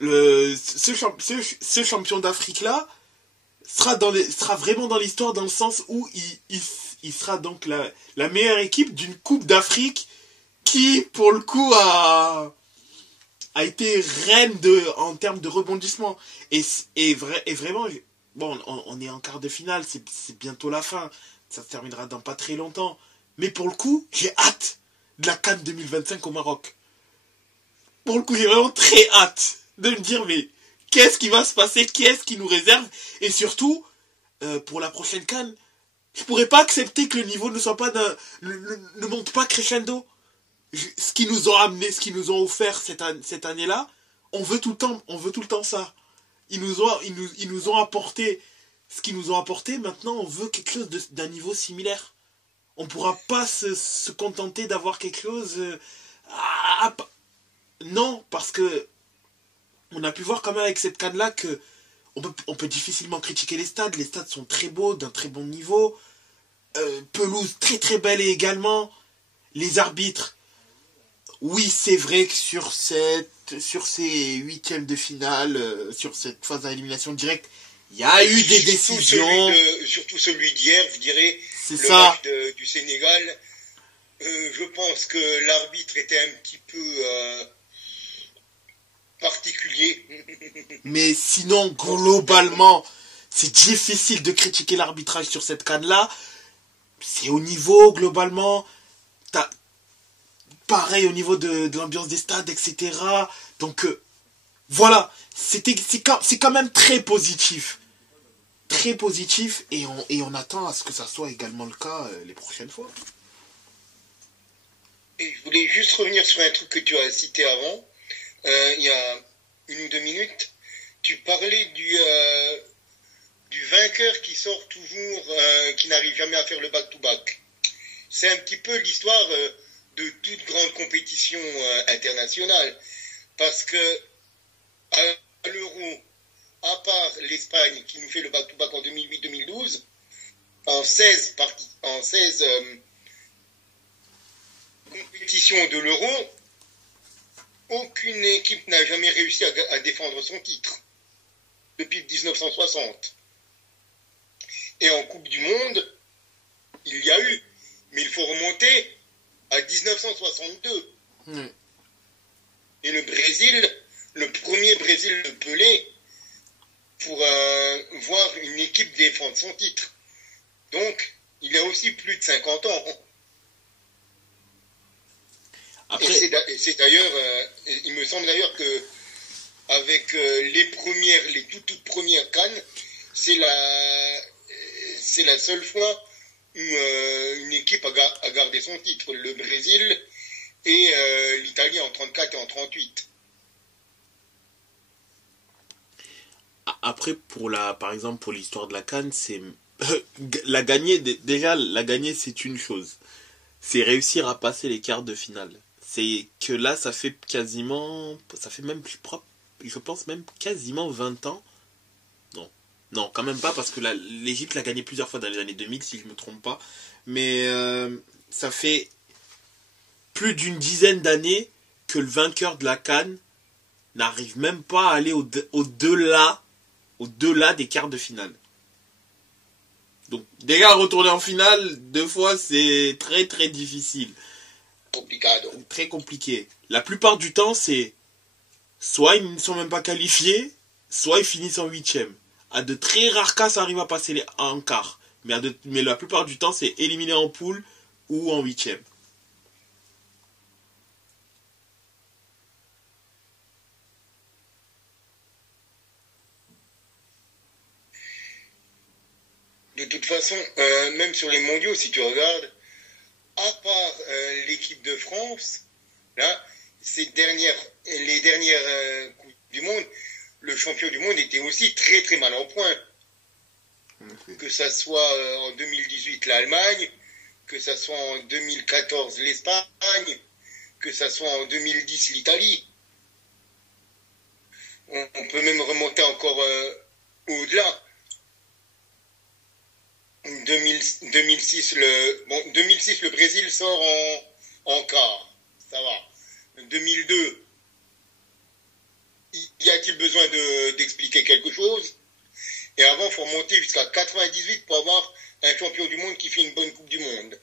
ce champion d'Afrique-là sera vraiment dans l'histoire dans le sens où il sera donc la meilleure équipe d'une Coupe d'Afrique qui, pour le coup, a été reine en termes de rebondissement. Et vraiment, bon, on est en quart de finale, c'est bientôt la fin. Ça se terminera dans pas très longtemps. Mais pour le coup, j'ai hâte de la CAN 2025 au Maroc. Pour le coup, j'ai vraiment très hâte de me dire, mais qu'est-ce qui va se passer? Qu'est-ce qui nous réserve? Et surtout, pour la prochaine CAN, je pourrais pas accepter que le niveau ne soit pas ne monte pas crescendo. Ce qu'ils nous ont amené, ce qu'ils nous ont offert cette année-là, on veut tout le temps ça. Ils nous ont apporté ce qu'ils nous ont apporté. Maintenant, on veut quelque chose d'un niveau similaire. On pourra pas se contenter d'avoir quelque chose. Non, parce que on a pu voir quand même avec cette CAN-là que on peut difficilement critiquer les stades. Les stades sont très beaux, d'un très bon niveau. Pelouse très très belle également. Les arbitres. Oui, c'est vrai que sur ces huitièmes de finale, sur cette phase d'élimination directe, il y a eu des décisions. Surtout celui d'hier, je dirais. C'est le ça. Match du Sénégal. Je pense que l'arbitre était un petit peu particulier. Mais sinon, globalement, c'est difficile de critiquer l'arbitrage sur cette CAN-là. C'est au niveau, globalement. Pareil au niveau de l'ambiance des stades, etc. Donc, voilà. C'est quand même très positif. Très positif. Et on attend à ce que ça soit également le cas les prochaines fois. Et je voulais juste revenir sur un truc que tu as cité avant. Il y a 1 ou 2 minutes. Tu parlais du vainqueur qui sort toujours, qui n'arrive jamais à faire le back-to-back. C'est un petit peu l'histoire de toute grande compétition internationale. Parce que à l'Euro, à part l'Espagne qui nous fait le back-to-back en 2008-2012, en 16 compétitions de l'Euro, aucune équipe n'a jamais réussi à défendre son titre depuis 1960. Et en Coupe du Monde, il y a eu, mais il faut remonter à 1962. Et le Brésil, le premier Brésil de Pelé, pour voir une équipe défendre son titre. Donc, il y a aussi plus de 50 ans. Après... Et c'est d'ailleurs, il me semble d'ailleurs que avec les toutes premières CAN, c'est la seule fois où une équipe a gardé son titre. Le Brésil et l'Italie en 34 et en 38. Après, par exemple, pour l'histoire de la CAN, c'est la gagner, c'est une chose. C'est réussir à passer les quarts de finale. C'est que là, ça fait même, je pense même quasiment 20 ans. Non, quand même pas, parce que l'Égypte l'a gagné plusieurs fois dans les années 2000, si je me trompe pas. Mais ça fait plus d'une dizaine d'années que le vainqueur de la CAN n'arrive même pas à aller au-delà des quarts de finale. Donc, déjà, retourner en finale, 2 fois, c'est très très difficile. Très compliqué. La plupart du temps, c'est soit ils ne sont même pas qualifiés, soit ils finissent en 8e. À de très rares cas, ça arrive à passer en quart. Mais la plupart du temps, c'est éliminé en poule ou en 8e. De toute façon, même sur les mondiaux, si tu regardes, à part l'équipe de France, là, les dernières Coupes du Monde, le champion du monde était aussi très très mal en point. Que ça soit en 2018 l'Allemagne, que ça soit en 2014 l'Espagne, que ça soit en 2010 l'Italie. On peut même remonter encore au-delà. 2006, le Brésil sort en quart. Ça va. 2002, y a-t-il besoin d'expliquer quelque chose? Et avant, il faut remonter jusqu'à 98 pour avoir un champion du monde qui fait une bonne Coupe du Monde.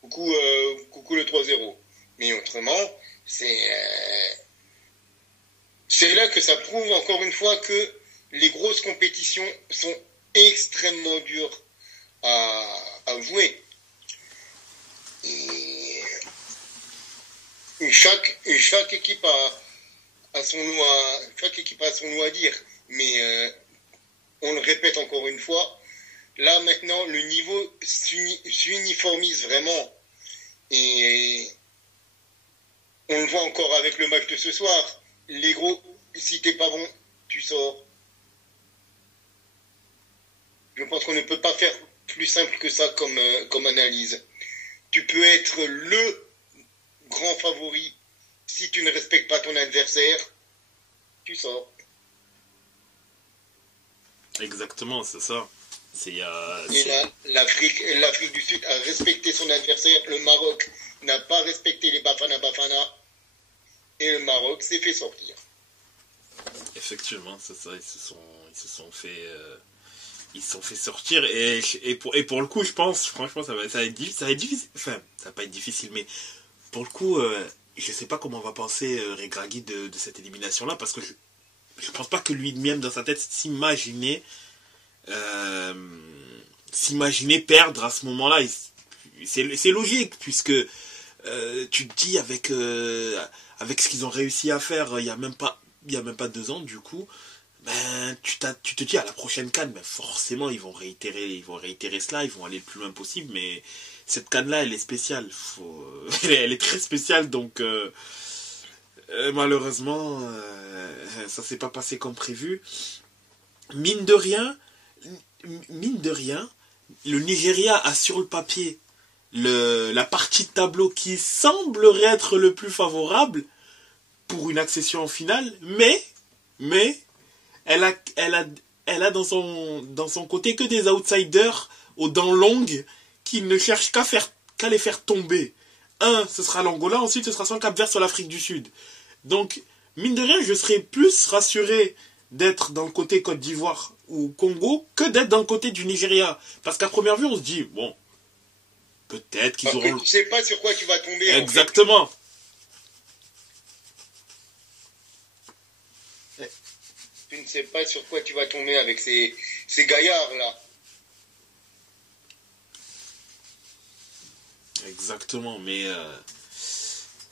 Coucou le 3-0. Mais autrement, c'est là que ça prouve encore une fois que les grosses compétitions sont extrêmement dures à jouer. Et chaque équipe a son mot à dire. Mais on le répète encore une fois, là maintenant le niveau s'uniformise vraiment. Et on le voit encore avec le match de ce soir. Les gros, si t'es pas bon, tu sors. Je pense qu'on ne peut pas faire plus simple que ça comme analyse. Tu peux être le grand favori. Si tu ne respectes pas ton adversaire, tu sors. Exactement, c'est ça. Et là, l'Afrique du Sud a respecté son adversaire. Le Maroc n'a pas respecté les Bafana Bafana. Et le Maroc s'est fait sortir. Effectivement, c'est ça. Ils se sont fait sortir. Et pour le coup, je pense, franchement, ça va être difficile. Enfin, ça va pas être difficile, mais pour le coup, je sais pas comment on va penser Regragui de cette élimination-là, parce que je pense pas que lui-même, dans sa tête, s'imaginait perdre à ce moment-là. C'est logique, puisque tu te dis avec ce qu'ils ont réussi à faire il y a même pas 2 ans, du coup, ben tu te dis à la prochaine CAN, ben forcément ils vont réitérer cela, ils vont aller le plus loin possible, mais cette CAN-là, elle est spéciale, elle est très spéciale, donc malheureusement ça s'est pas passé comme prévu. Mine de rien, le Nigeria a sur le papier la partie de tableau qui semblerait être le plus favorable pour une accession en finale, mais elle a dans son côté que des outsiders aux dents longues qui ne cherchent qu'à les faire tomber. Ce sera l'Angola, ensuite ce sera soit le Cap-Vert, soit l'Afrique du Sud. Donc, mine de rien, je serais plus rassuré d'être dans le côté Côte d'Ivoire ou Congo que d'être dans le côté du Nigeria. Parce qu'à première vue, on se dit, bon, peut-être qu'ils auront... Tu sais pas sur quoi tu vas tomber. Exactement. En fait. Tu ne sais pas sur quoi tu vas tomber avec ces gaillards-là. Exactement, mais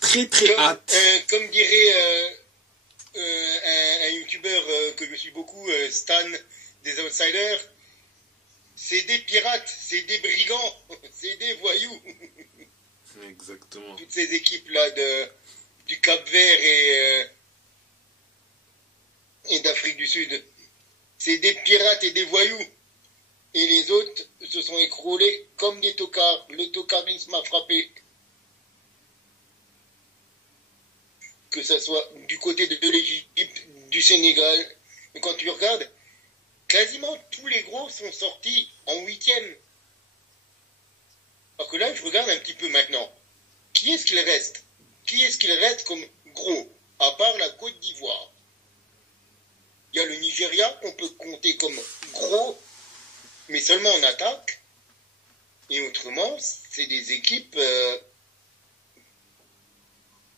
très très hâte. Comme dirait un youtubeur que je suis beaucoup, Stan des Outsiders, c'est des pirates, c'est des brigands, c'est des voyous. Exactement. Toutes ces équipes-là du Cap-Vert et d'Afrique du Sud, c'est des pirates et des voyous. Et les autres se sont écroulés comme des tocards. Le tocarisme a frappé. Que ça soit du côté de l'Égypte, du Sénégal. Et quand tu regardes, quasiment tous les gros sont sortis en 8e. Alors que là, je regarde un petit peu maintenant. Qui est-ce qu'il reste? Qui est-ce qu'il reste comme gros? À part la Côte d'Ivoire. Il y a le Nigeria qu'on peut compter comme gros, mais seulement en attaque. Et autrement, c'est des équipes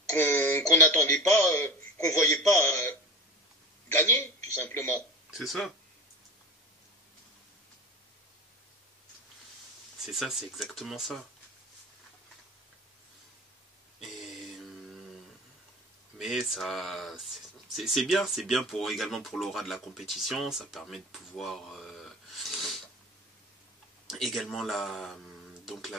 qu'on n'attendait pas, qu'on voyait pas gagner, tout simplement. C'est ça. C'est ça, c'est exactement ça. Mais ça, c'est bien également pour l'aura de la compétition. Ça permet de pouvoir également la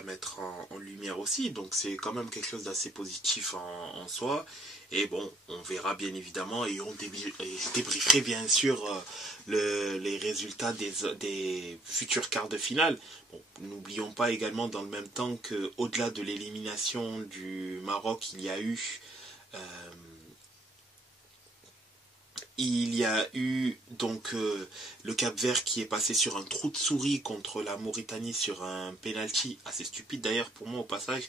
mettre en lumière aussi. Donc c'est quand même quelque chose d'assez positif en soi. Et bon, on verra bien évidemment et je débrieferai bien sûr les résultats des futurs quarts de finale. Bon, n'oublions pas également dans le même temps qu'au-delà de l'élimination du Maroc, il y a eu il y a eu donc le Cap-Vert qui est passé sur un trou de souris contre la Mauritanie sur un penalty assez stupide d'ailleurs pour moi au passage,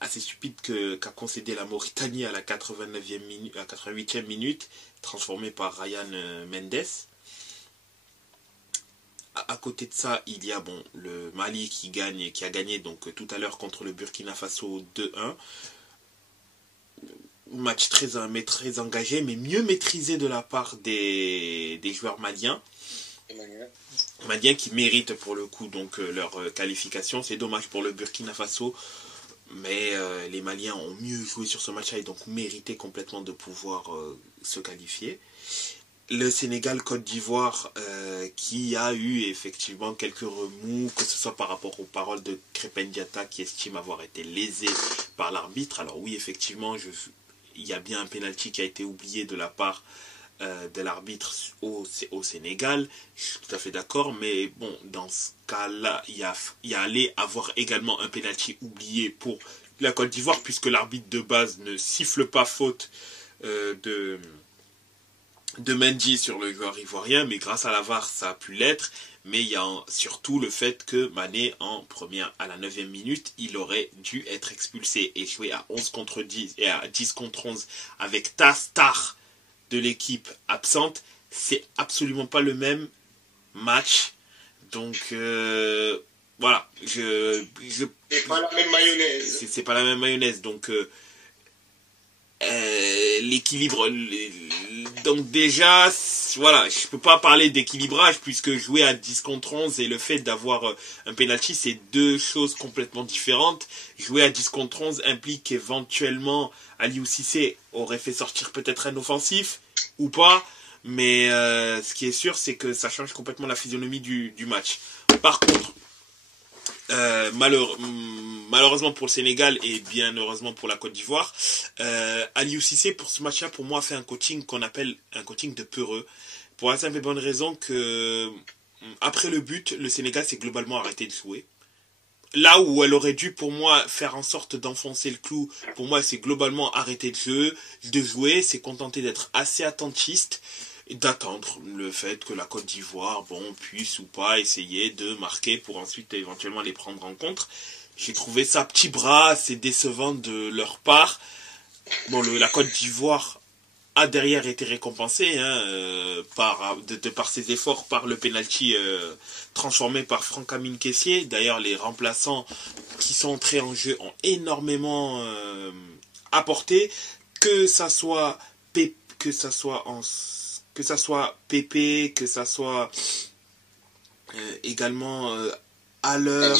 assez stupide qu'a concédé la Mauritanie à la 89e minute, à 88e minute, transformé par Ryan Mendes. À côté de ça, il y a le Mali qui a gagné donc tout à l'heure contre le Burkina Faso 2-1. Match très engagé, mais mieux maîtrisé de la part des joueurs maliens. Maliens qui méritent pour le coup donc leur qualification. C'est dommage pour le Burkina Faso, mais les Maliens ont mieux joué sur ce match-là et donc mérité complètement de pouvoir se qualifier. Le Sénégal-Côte d'Ivoire qui a eu effectivement quelques remous, que ce soit par rapport aux paroles de Krépin Diatta qui estime avoir été lésé par l'arbitre. Alors oui, effectivement, il y a bien un penalty qui a été oublié de la part de l'arbitre au Sénégal, je suis tout à fait d'accord, mais bon, dans ce cas-là, il y a allé avoir également un penalty oublié pour la Côte d'Ivoire, puisque l'arbitre de base ne siffle pas faute de Mendy sur le joueur ivoirien, mais grâce à la VAR, ça a pu l'être. Mais il y a surtout le fait que Mané, à la 9e minute, il aurait dû être expulsé et jouer à 11 contre 10 et à 10 contre 11 avec ta star de l'équipe absente. C'est absolument pas le même match. Donc, voilà. C'est pas la même mayonnaise. C'est pas la même mayonnaise. Donc, l'équilibre, donc déjà voilà, je peux pas parler d'équilibrage puisque jouer à 10 contre 11 et le fait d'avoir un penalty, c'est deux choses complètement différentes. Jouer à 10 contre 11 implique qu'éventuellement Aliou Cissé aurait fait sortir peut-être un offensif ou pas, mais ce qui est sûr, c'est que ça change complètement la physionomie du match. Par contre, malheureusement pour le Sénégal et bien heureusement pour la Côte d'Ivoire, Aliou Cissé pour ce match-là, pour moi, fait un coaching qu'on appelle un coaching de peureux, pour la simple et bonne raison que après le but, le Sénégal s'est globalement arrêté de jouer. Là où elle aurait dû, pour moi, faire en sorte d'enfoncer le clou, pour moi, c'est globalement arrêter de jouer, c'est contenter d'être assez attentiste, et d'attendre le fait que la Côte d'Ivoire, puisse ou pas essayer de marquer pour ensuite éventuellement les prendre en compte. J'ai trouvé ça petit bras, assez décevant de leur part. La Côte d'Ivoire a derrière été récompensée par ses efforts, par le penalty transformé par Franck Amine Kessié. D'ailleurs, les remplaçants qui sont entrés en jeu ont énormément apporté, que ça soit Pépé, que ça soit également Haller,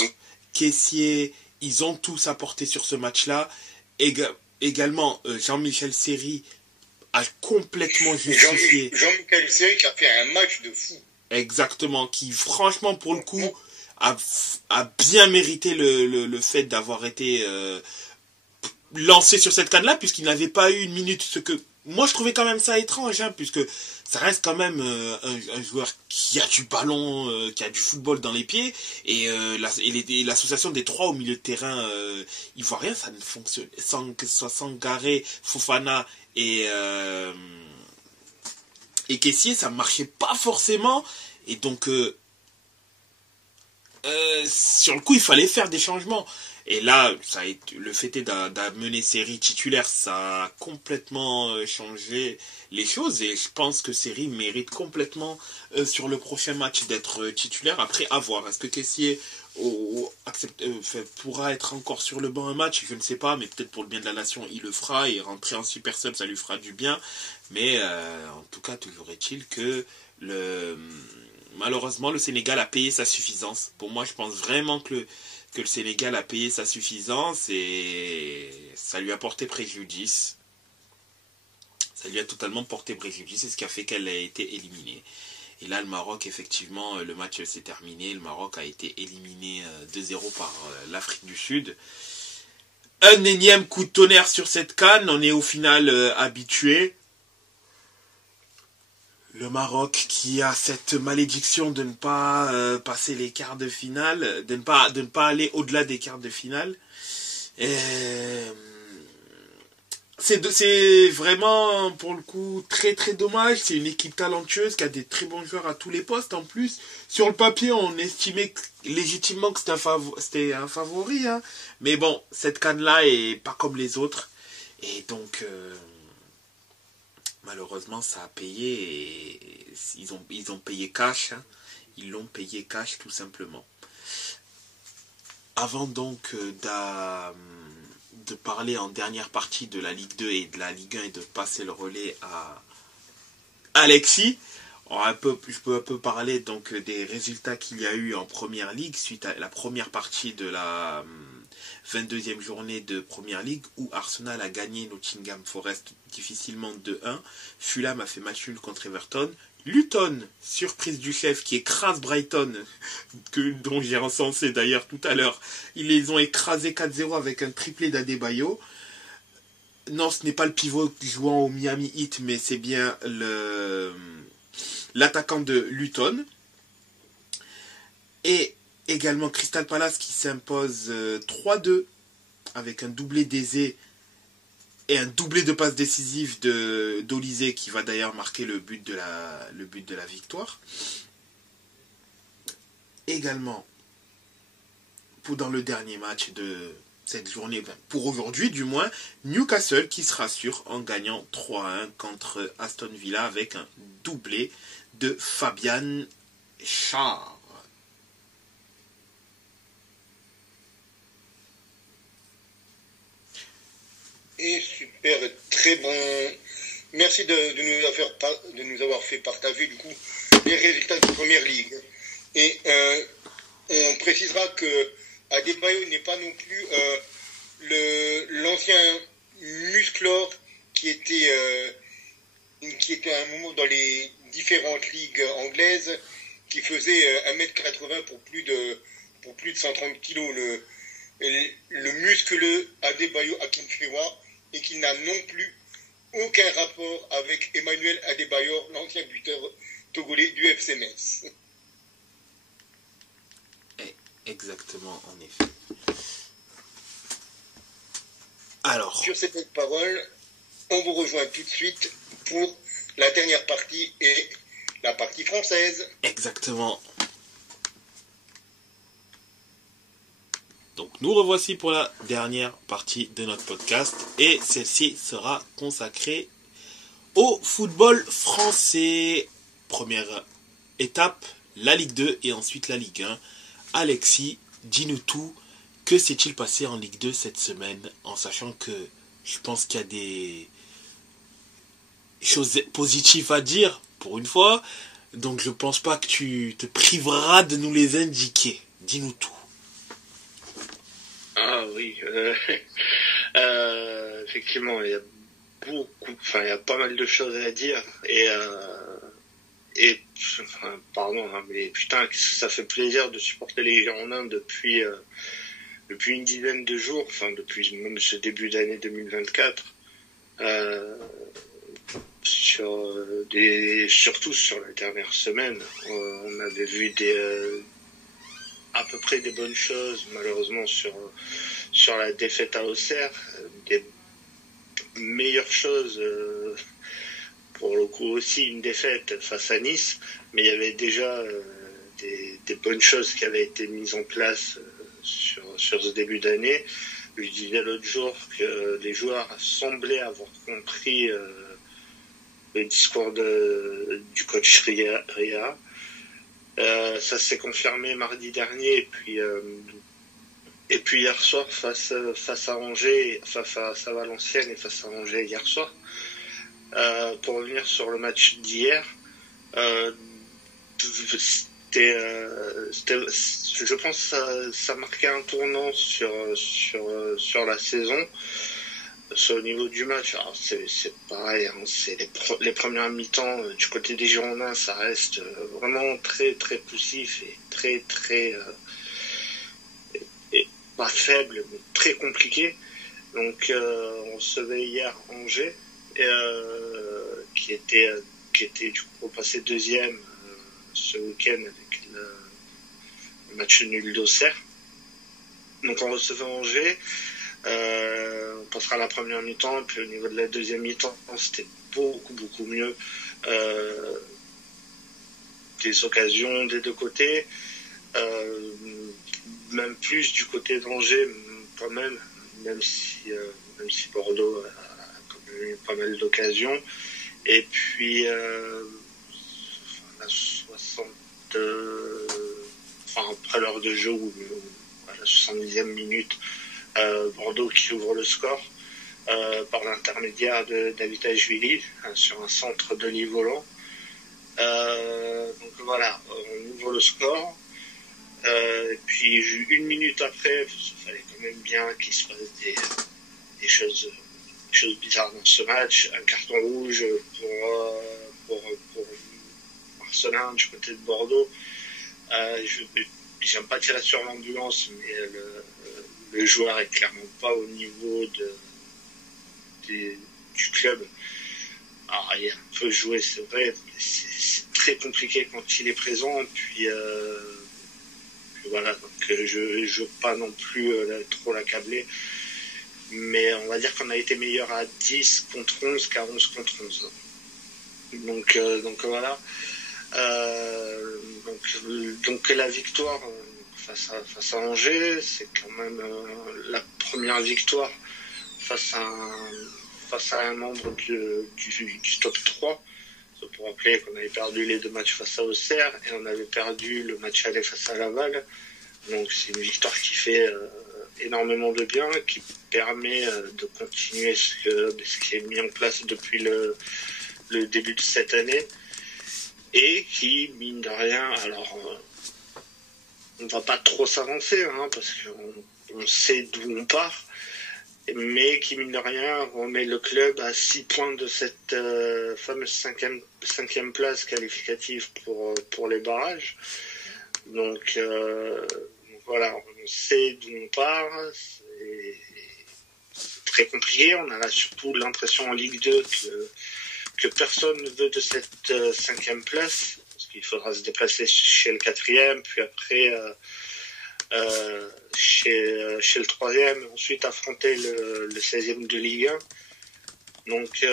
Kessié, ils ont tous apporté sur ce match-là. Également, Jean-Michel Seri a complètement justifié. Jean-Michel Seri qui a fait un match de fou. Exactement, qui franchement pour le coup a bien mérité le fait d'avoir été lancé sur cette canne-là, puisqu'il n'avait pas eu une minute, ce que moi je trouvais quand même ça étrange, puisque ça reste quand même un joueur qui a du ballon, qui a du football dans les pieds, et l'association des trois au milieu de terrain ivoirien, ça ne fonctionne, que ce soit Sangaré, Fofana et Kessié, ça ne marchait pas forcément, et donc sur le coup il fallait faire des changements. Et là, le fait d'amener Seri titulaire, ça a complètement changé les choses. Et je pense que Seri mérite complètement sur le prochain match d'être titulaire. Après, à voir. Est-ce que Kessié pourra être encore sur le banc un match? Je ne sais pas, mais peut-être pour le bien de la nation, il le fera. Et rentrer en super sub, ça lui fera du bien. Mais en tout cas, toujours est-il que malheureusement, le Sénégal a payé sa suffisance. Pour moi, je pense vraiment que le Sénégal a payé sa suffisance et ça lui a porté préjudice. Ça lui a totalement porté préjudice, c'est ce qui a fait qu'elle a été éliminée. Et là, le Maroc, effectivement, le match s'est terminé. Le Maroc a été éliminé 2-0 par l'Afrique du Sud. Un énième coup de tonnerre sur cette CAN, on est au final habitué. Le Maroc qui a cette malédiction de ne pas passer les quarts de finale, de ne pas aller au-delà des quarts de finale. c'est vraiment, pour le coup, très très dommage. C'est une équipe talentueuse qui a des très bons joueurs à tous les postes. En plus, sur le papier, on estimait légitimement que c'était un favori. Hein. Mais bon, cette CAN-là est pas comme les autres. Et donc, malheureusement, ça a payé. Et ils ont payé cash. Hein. Ils l'ont payé cash, tout simplement. Avant donc de parler en dernière partie de la Ligue 2 et de la Ligue 1 et de passer le relais à Alexis, je peux un peu parler donc des résultats qu'il y a eu en Première Ligue suite à la première partie de la 22e journée de Première Ligue où Arsenal a gagné Nottingham Forest difficilement 2-1. Fulham a fait match nul contre Everton. Luton, surprise du chef qui écrase Brighton, dont j'ai encensé d'ailleurs tout à l'heure. Ils les ont écrasés 4-0 avec un triplé d'Adebayo. Non, ce n'est pas le pivot jouant au Miami Heat, mais c'est bien l'attaquant de Luton. Et également Crystal Palace qui s'impose 3-2 avec un doublé d'Eze et un doublé de passes décisives d'Olysée qui va d'ailleurs marquer le but de la victoire. Également, dans le dernier match de cette journée, pour aujourd'hui du moins, Newcastle qui se rassure en gagnant 3-1 contre Aston Villa avec un doublé de Fabian Schär. Et super, très bon. Merci de nous avoir fait partager du coup les résultats de Première Ligue. Et on précisera que Adebayo n'est pas non plus l'ancien musclore qui était à un moment dans les différentes ligues anglaises, qui faisait 1m80 pour plus de 130 kg. Le musculeux Adebayo Akinfenwa, et qui n'a non plus aucun rapport avec Emmanuel Adebayor, l'ancien buteur togolais du FC Metz. Exactement, en effet. Alors, sur ces belles paroles, on vous rejoint tout de suite pour la dernière partie et la partie française. Exactement. Donc nous revoici pour la dernière partie de notre podcast et celle-ci sera consacrée au football français. Première étape, la Ligue 2 et ensuite la Ligue 1. Alexis, dis-nous tout. Que s'est-il passé en Ligue 2 cette semaine, en sachant que je pense qu'il y a des choses positives à dire pour une fois. Donc je pense pas que tu te priveras de nous les indiquer. Dis-nous tout. Ah oui, effectivement, il y a il y a pas mal de choses à dire pardon, hein, mais putain, ça fait plaisir de supporter les Girondins depuis une dizaine de jours, enfin depuis même ce début d'année 2024, surtout sur la dernière semaine, on avait vu à peu près des bonnes choses, malheureusement sur la défaite à Auxerre, des meilleures choses, pour le coup aussi une défaite face à Nice, mais il y avait déjà des bonnes choses qui avaient été mises en place sur ce début d'année. Je disais l'autre jour que les joueurs semblaient avoir compris le discours du coach Ria. Ça s'est confirmé mardi dernier et puis hier soir face à Angers, face à Valenciennes et face à Angers hier soir. Pour revenir sur le match d'hier, je pense que ça marquait un tournant sur la saison. Au niveau du match, alors c'est pareil, hein, c'est les premières mi-temps du côté des Girondins, ça reste vraiment très très poussif et très très et pas faible, mais très compliqué. Donc on recevait hier Angers, qui était du coup passé deuxième ce week-end avec le match nul d'Auxerre. Donc on recevait Angers. On passera à la première mi-temps, puis au niveau de la deuxième mi-temps, c'était beaucoup mieux. Des occasions des deux côtés, même plus du côté d'Angers quand même si Bordeaux a quand même eu pas mal d'occasions. Et puis la 60 après l'heure de jeu ou à la 70e minute, Bordeaux qui ouvre le score par l'intermédiaire de David Ashvili sur un centre de Denis Volant. Donc voilà, on ouvre le score. Et puis une minute après, il fallait quand même bien qu'il se passe des choses bizarres dans ce match. Un carton rouge pour Marcelin du côté de Bordeaux. J'aime pas tirer sur l'ambulance, mais le joueur est clairement pas au niveau du club. Alors, il a un peu joué, c'est vrai, c'est très compliqué quand il est présent, puis voilà, donc je veux pas non plus trop l'accabler, mais on va dire qu'on a été meilleur à 10 contre 11 qu'à 11 contre 11. Donc voilà. Donc la victoire face à Angers, c'est quand même la première victoire face à un membre du top 3. Pour rappeler qu'on avait perdu les 2 matchs face à Auxerre et on avait perdu le match aller face à Laval. Donc c'est une victoire qui fait énormément de bien, qui permet de continuer ce qui est mis en place depuis le début de cette année. Et qui, mine de rien, alors on va pas trop s'avancer, parce qu'on sait d'où on part, mais qui, mine de rien, remet le club à 6 points de cette fameuse cinquième place qualificative pour les barrages. Donc voilà, on sait d'où on part, c'est très compliqué, on a surtout l'impression en Ligue 2 que personne ne veut de cette 5e place, parce qu'il faudra se déplacer chez le 4e, puis après chez le 3e, et ensuite affronter le 16e de Ligue 1. Donc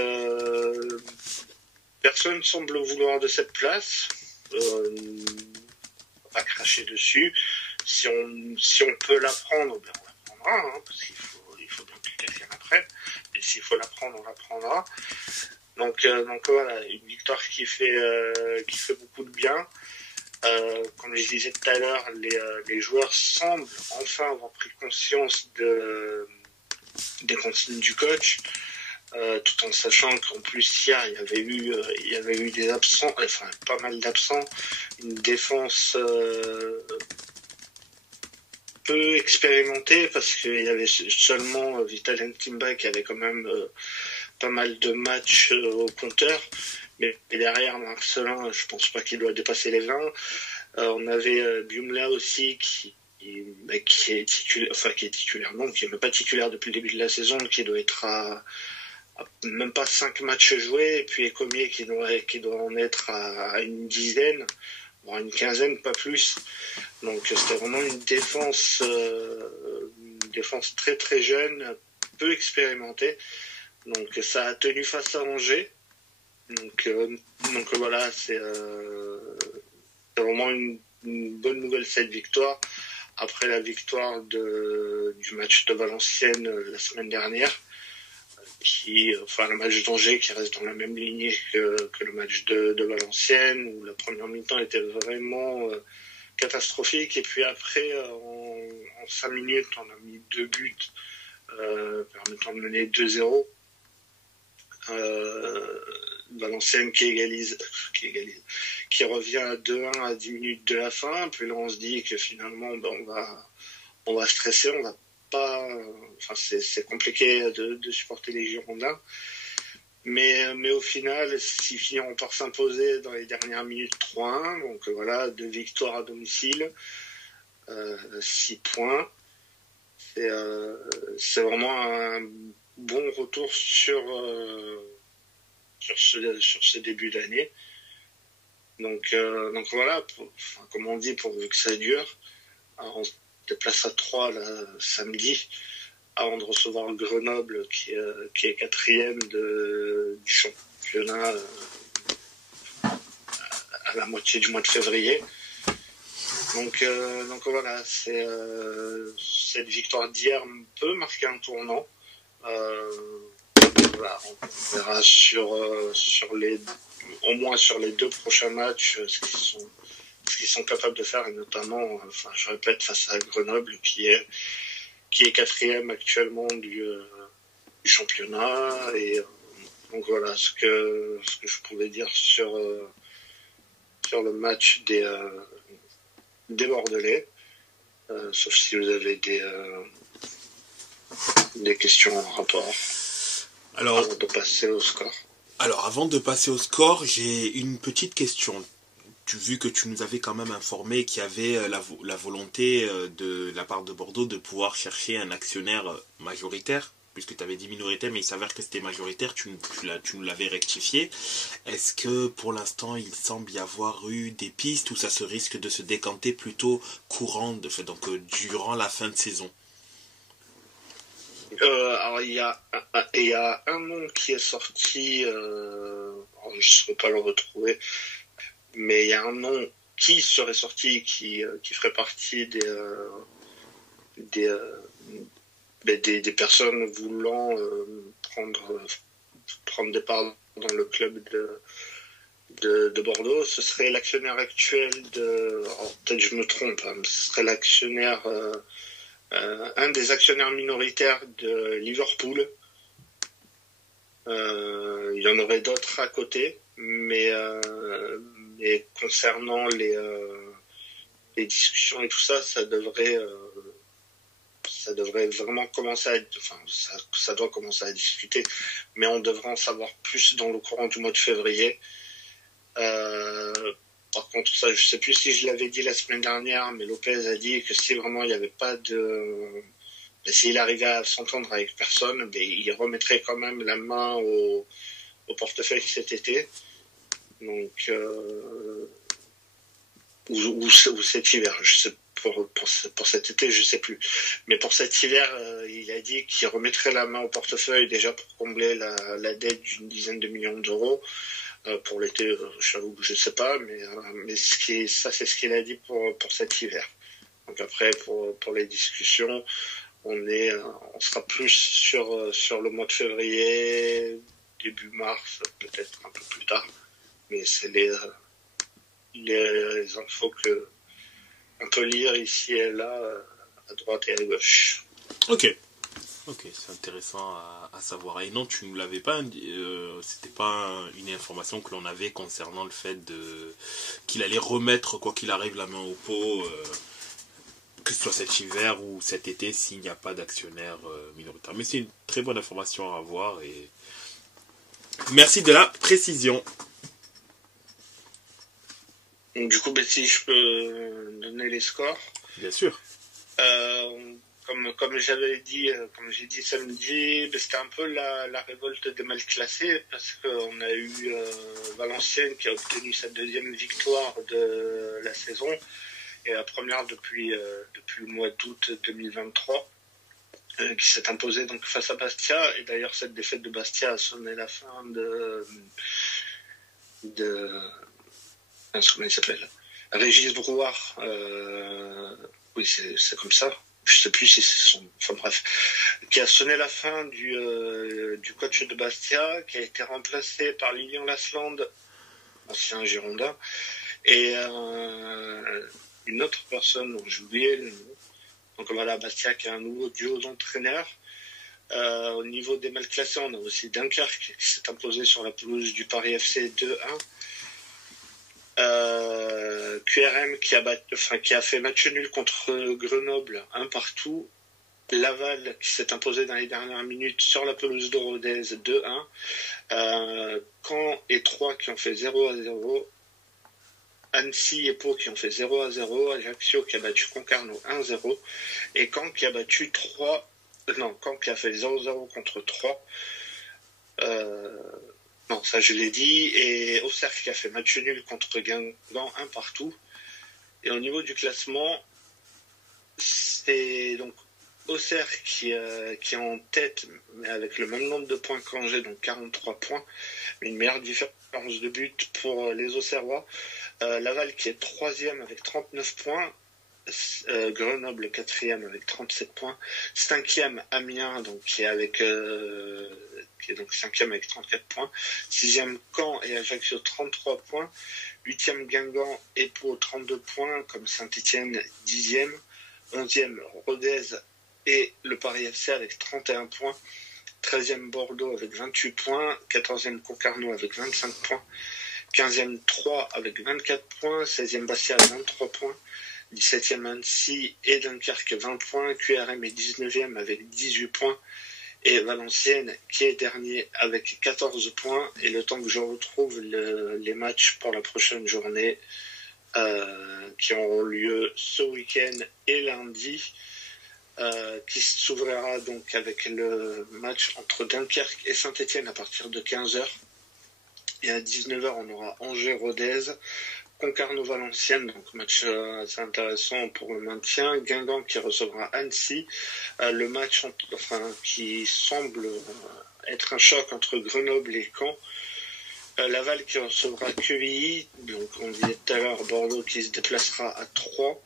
personne ne semble vouloir de cette place. On va pas cracher dessus. Si on peut la prendre, ben on la prendra, parce qu'il faut bien que quelqu'un la prenne. Et s'il faut la prendre, on la prendra. Donc voilà, une victoire qui fait beaucoup de bien. Comme je disais tout à l'heure, les joueurs semblent enfin avoir pris conscience des consignes du coach, tout en sachant qu'en plus hier il y avait eu des absents, enfin pas mal d'absents, une défense peu expérimentée parce qu'il y avait seulement Vital Ntimba qui avait quand même pas mal de matchs au compteur, mais derrière Marcelin, je pense pas qu'il doit dépasser les 20. On avait Biumla aussi qui est titulaire, non, qui est même pas titulaire depuis le début de la saison, qui doit être à même pas 5 matchs joués, et puis Ecomier qui doit en être à une dizaine, voire une quinzaine, pas plus. Donc c'était vraiment une défense très très jeune, peu expérimentée. Donc ça a tenu face à Angers. Donc voilà, c'est vraiment une bonne nouvelle cette victoire. Après la victoire du match de Valenciennes la semaine dernière, le match d'Angers qui reste dans la même lignée que le match de Valenciennes, où la première mi-temps était vraiment catastrophique. Et puis après, en 5 minutes, on a mis 2 buts permettant de mener 2-0. Valenciennes qui revient à 2-1 à 10 minutes de la fin. Puis là, on se dit que finalement, on va stresser, on va pas, c'est compliqué de supporter les Girondins. Mais au final, s'ils finiront par s'imposer dans les dernières minutes 3-1, donc voilà, 2 victoires à domicile, 6 points. C'est vraiment un bon retour sur ce début d'année. Donc voilà, comme on dit, pourvu que ça dure. Alors, on se déplace à 3 là, samedi. avant de recevoir Grenoble qui est 4e du championnat à la moitié du mois de février. Donc voilà, cette victoire d'hier peut marquer un tournant. Voilà, on verra au moins sur les 2 prochains matchs ce qu'ils sont capables de faire, et notamment, je répète, face à Grenoble qui est 4e actuellement du championnat. Et donc voilà ce que je pouvais dire sur le match des Bordelais, sauf si vous avez des questions en rapport. Alors, avant de passer au score. Alors, avant de passer au score, j'ai une petite question. Vu que tu nous avais quand même informé qu'il y avait la volonté de la part de Bordeaux de pouvoir chercher un actionnaire majoritaire, puisque tu avais dit minoritaire, mais il s'avère que c'était majoritaire, tu nous l'avais rectifié. Est-ce que pour l'instant, il semble y avoir eu des pistes où ça se risque de se décanter plutôt durant la fin de saison? Alors il y a un nom qui est sorti, je ne saurais pas le retrouver, mais il y a un nom qui serait sorti qui ferait partie des personnes voulant prendre des parts dans le club de Bordeaux. Ce serait l'actionnaire actuel peut-être je me trompe, hein, mais ce serait l'actionnaire un des actionnaires minoritaires de Liverpool. Il y en aurait d'autres à côté, mais concernant les discussions et tout ça, ça devrait vraiment commencer ça doit commencer à discuter, mais on devrait en savoir plus dans le courant du mois de février. Par contre, ça, je sais plus si je l'avais dit la semaine dernière, mais Lopez a dit que si vraiment il n'y avait pas s'il arrivait à s'entendre avec personne, il remettrait quand même la main au portefeuille cet été. Donc, ou cet hiver, je sais, pour cet été, je sais plus. Mais pour cet hiver, il a dit qu'il remettrait la main au portefeuille déjà pour combler la dette d'une dizaine de millions d'euros. Pour l'été, j'avoue que je sais pas, mais c'est ce qu'il a dit pour cet hiver. Donc après, pour les discussions, on sera plus sur le mois de février, début mars, peut-être un peu plus tard. Mais c'est les infos que on peut lire ici et là, à droite et à gauche. Ok, c'est intéressant à savoir. Et non, tu ne l'avais pas, c'était pas une information que l'on avait concernant le fait qu'il allait remettre, quoi qu'il arrive, la main au pot, que ce soit cet hiver ou cet été, s'il n'y a pas d'actionnaire minoritaire. Mais c'est une très bonne information à avoir et merci de la précision. Donc, du coup, si je peux donner les scores. Bien sûr. Comme j'avais dit, comme j'ai dit samedi, c'était un peu la révolte des mal classés, parce qu'on a eu Valenciennes qui a obtenu sa 2e victoire de la saison et la première depuis le mois d'août 2023, qui s'est imposée donc face à Bastia. Et d'ailleurs, cette défaite de Bastia a sonné la fin comment il s'appelle, Régis Brouard. Oui, c'est comme ça. Je sais plus si c'est son... Enfin bref. Qui a sonné la fin du coach de Bastia, qui a été remplacé par Lilian Lasland, ancien Girondin, et une autre personne dont j'ai oublié le nom. Donc voilà, Bastia qui a un nouveau duo d'entraîneurs. Au niveau des mal classés, on a aussi Dunkerque qui s'est imposé sur la pelouse du Paris FC 2-1. QRM qui a fait match nul contre Grenoble 1-1. Laval qui s'est imposé dans les dernières minutes sur la pelouse de Rodez 2-1. Caen et Troyes qui ont fait 0-0. Annecy et Pau qui ont fait 0-0. Ajaccio qui a battu Concarneau 1-0. Et Caen qui a battu Caen qui a fait 0-0 contre Troyes. Non, ça je l'ai dit. Et Auxerre qui a fait match nul contre Guingamp 1-1. Et au niveau du classement, c'est donc Auxerre qui est en tête, mais avec le même nombre de points qu'Angers, donc 43 points, mais une meilleure différence de but pour les Auxerrois. Laval qui est troisième avec 39 points. Grenoble 4e avec 37 points, 5e Amiens donc qui est donc 5e avec 34 points, 6e Caen et Ajaccio 33 points, 8e Guingamp et Pau 32 points comme Saint-Étienne 10e, 11e Rodez et le Paris FC avec 31 points, 13e Bordeaux avec 28 points, 14e Concarneau avec 25 points, 15e Troyes avec 24 points, 16e Bastia avec 23 points, 17e Annecy et Dunkerque 20 points, QRM est 19e avec 18 points et Valenciennes qui est dernier avec 14 points. Et le temps que je retrouve les matchs pour la prochaine journée qui auront lieu ce week-end et lundi, qui s'ouvrira donc avec le match entre Dunkerque et Saint-Étienne à partir de 15h. Et à 19h, on aura Angers-Rodez, Concarneau-Valenciennes, donc match assez intéressant pour le maintien. Guingamp qui recevra Annecy. Le match qui semble être un choc entre Grenoble et Caen. Laval qui recevra QVI. Donc on disait tout à l'heure Bordeaux qui se déplacera à Troyes.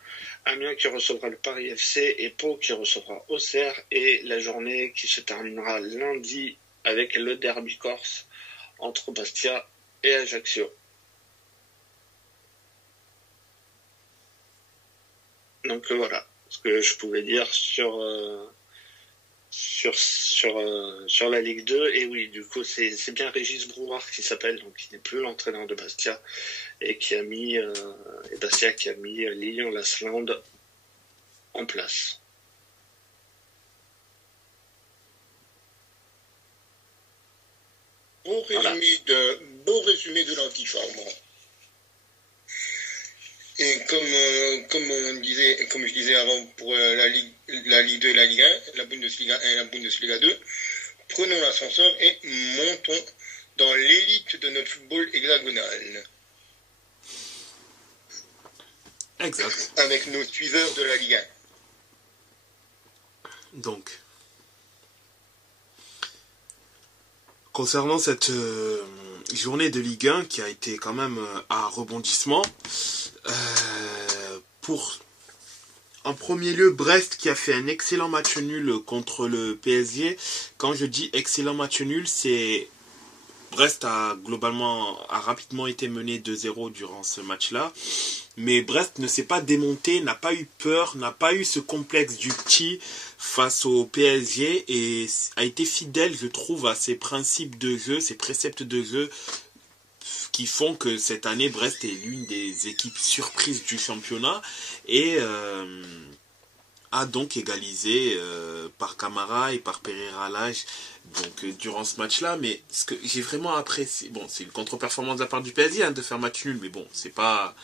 Amiens qui recevra le Paris FC et Pau qui recevra Auxerre. Et la journée qui se terminera lundi avec le derby corse entre Bastia et Ajaccio. Donc voilà ce que je pouvais dire sur la Ligue 2. Et oui, du coup, c'est bien Régis Brouard qui s'appelle, donc qui n'est plus l'entraîneur de Bastia et qui a mis et Bastia qui a mis Lilian Lasland en place. Beau résumé de l'antichambre. Et comme je disais avant pour la Ligue 2 et la Ligue 1, la Bundesliga 1 et la Bundesliga 2, prenons l'ascenseur et montons dans l'élite de notre football hexagonal. Exact. Avec nos suiveurs de la Ligue 1. Donc, concernant cette journée de Ligue 1 qui a été quand même à rebondissement, pour en premier lieu Brest qui a fait un excellent match nul contre le PSG. Quand je dis excellent match nul, c'est Brest a rapidement été mené 2-0 durant ce match-là. Mais Brest ne s'est pas démonté, n'a pas eu peur, n'a pas eu ce complexe du petit face au PSG et a été fidèle, je trouve, à ses principes de jeu, ses préceptes de jeu qui font que cette année, Brest est l'une des équipes surprises du championnat et a donc égalisé par Camara et par Pereira Lage durant ce match-là. Mais ce que j'ai vraiment apprécié, bon, c'est une contre-performance de la part du PSG de faire match nul, mais bon, c'est pas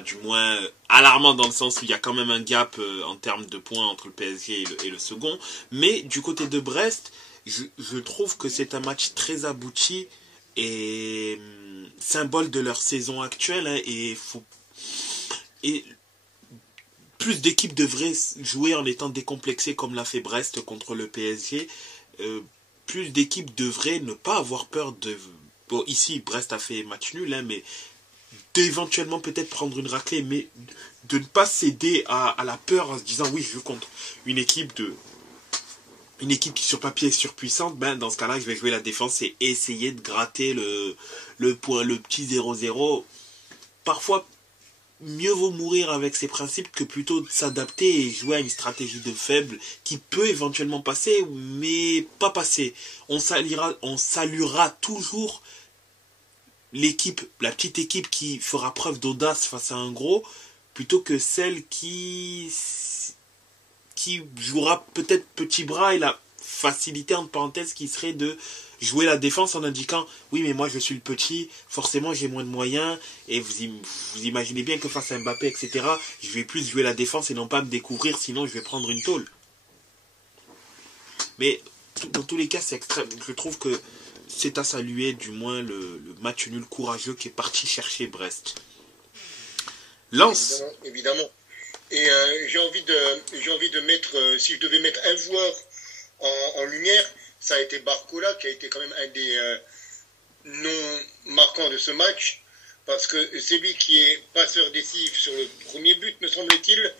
du moins alarmant dans le sens où il y a quand même un gap en termes de points entre le PSG et le second. Mais du côté de Brest, je trouve que c'est un match très abouti et symbole de leur saison actuelle, hein, et plus d'équipes devraient jouer en étant décomplexées comme l'a fait Brest contre le PSG. Plus d'équipes devraient ne pas avoir peur de... Bon, ici, Brest a fait match nul, hein, mais d'éventuellement peut-être prendre une raclée, mais de ne pas céder à la peur en se disant oui, je joue contre une équipe qui sur papier est surpuissante. Ben dans ce cas-là, je vais jouer la défense et essayer de gratter le point, le petit 0-0. Parfois, mieux vaut mourir avec ses principes que plutôt de s'adapter et jouer à une stratégie de faible qui peut éventuellement passer, mais pas passer. On saluera toujours la petite équipe qui fera preuve d'audace face à un gros, plutôt que celle qui jouera peut-être petit bras et la facilité entre parenthèses qui serait de jouer la défense en indiquant oui mais moi je suis le petit, forcément j'ai moins de moyens et vous imaginez bien que face à Mbappé etc, je vais plus jouer la défense et non pas me découvrir, sinon je vais prendre une tôle. Mais dans tous les cas c'est extrême. Je trouve que c'est à saluer du moins le match nul courageux qui est parti chercher Brest. Lens. Évidemment. Et j'ai envie de mettre, si je devais mettre un joueur en lumière, ça a été Barcola, qui a été quand même un des non marquants de ce match, parce que c'est lui qui est passeur décisif sur le premier but, me semble-t-il,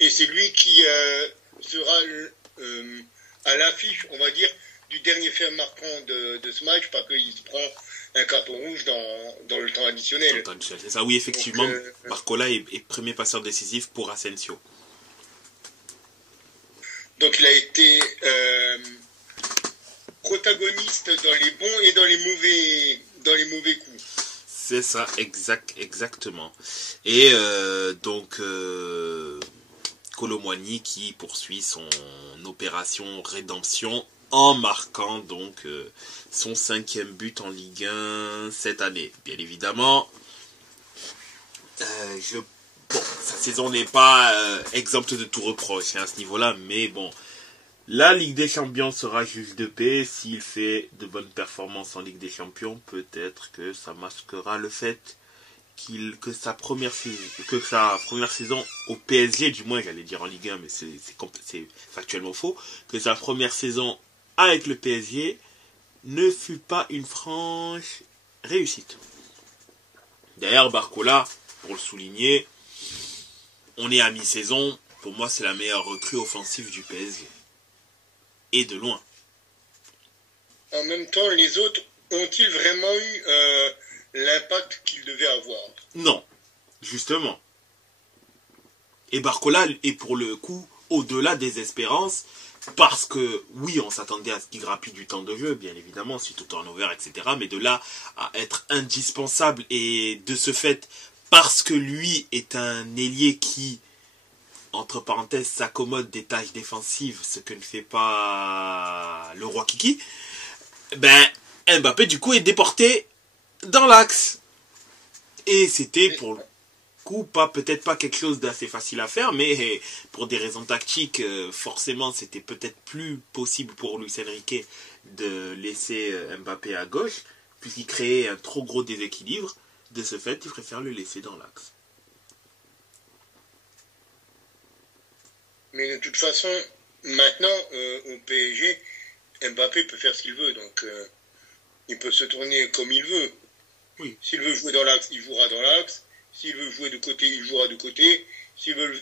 et c'est lui qui sera à l'affiche, on va dire, du dernier fait marquant de ce match, parce qu'il se prend un carton rouge dans le temps additionnel. C'est ça, oui, effectivement. Donc, Barcola est premier passeur décisif pour Asensio. Donc il a été protagoniste dans les bons et dans les mauvais coups. C'est ça, exactement. Et donc Kolo Muani qui poursuit son opération rédemption en marquant donc son 5e but en Ligue 1 cette année. Bien évidemment, sa saison n'est pas exempte de tout reproche à ce niveau-là, mais bon, la Ligue des Champions sera juge de paix. S'il fait de bonnes performances en Ligue des Champions, peut-être que ça masquera le fait que sa première saison au PSG, du moins j'allais dire en Ligue 1, mais c'est factuellement faux, que sa première saison avec le PSG ne fut pas une franche réussite. D'ailleurs, Barcola, pour le souligner, on est à mi-saison, pour moi c'est la meilleure recrue offensive du PSG. Et de loin. En même temps, les autres ont-ils vraiment eu l'impact qu'ils devaient avoir? Non, justement. Et Barcola est pour le coup au-delà des espérances, parce que oui, on s'attendait à ce qu'il grappille du temps de jeu, bien évidemment, suite au turnover, etc. Mais de là à être indispensable, et de ce fait, parce que lui est un ailier qui, entre parenthèses, s'accommode des tâches défensives, ce que ne fait pas le roi Kiki, ben, Mbappé, du coup, est déporté dans l'axe. Et c'était, pour le coup, peut-être pas quelque chose d'assez facile à faire, mais pour des raisons tactiques, forcément, c'était peut-être plus possible pour Luis Enrique de laisser Mbappé à gauche, puisqu'il créait un trop gros déséquilibre. De ce fait, il préfère le laisser dans l'axe. Mais de toute façon, maintenant, au PSG, Mbappé peut faire ce qu'il veut. Donc, il peut se tourner comme il veut. Oui. S'il veut jouer dans l'axe, il jouera dans l'axe. S'il veut jouer de côté, il jouera de côté. S'il veut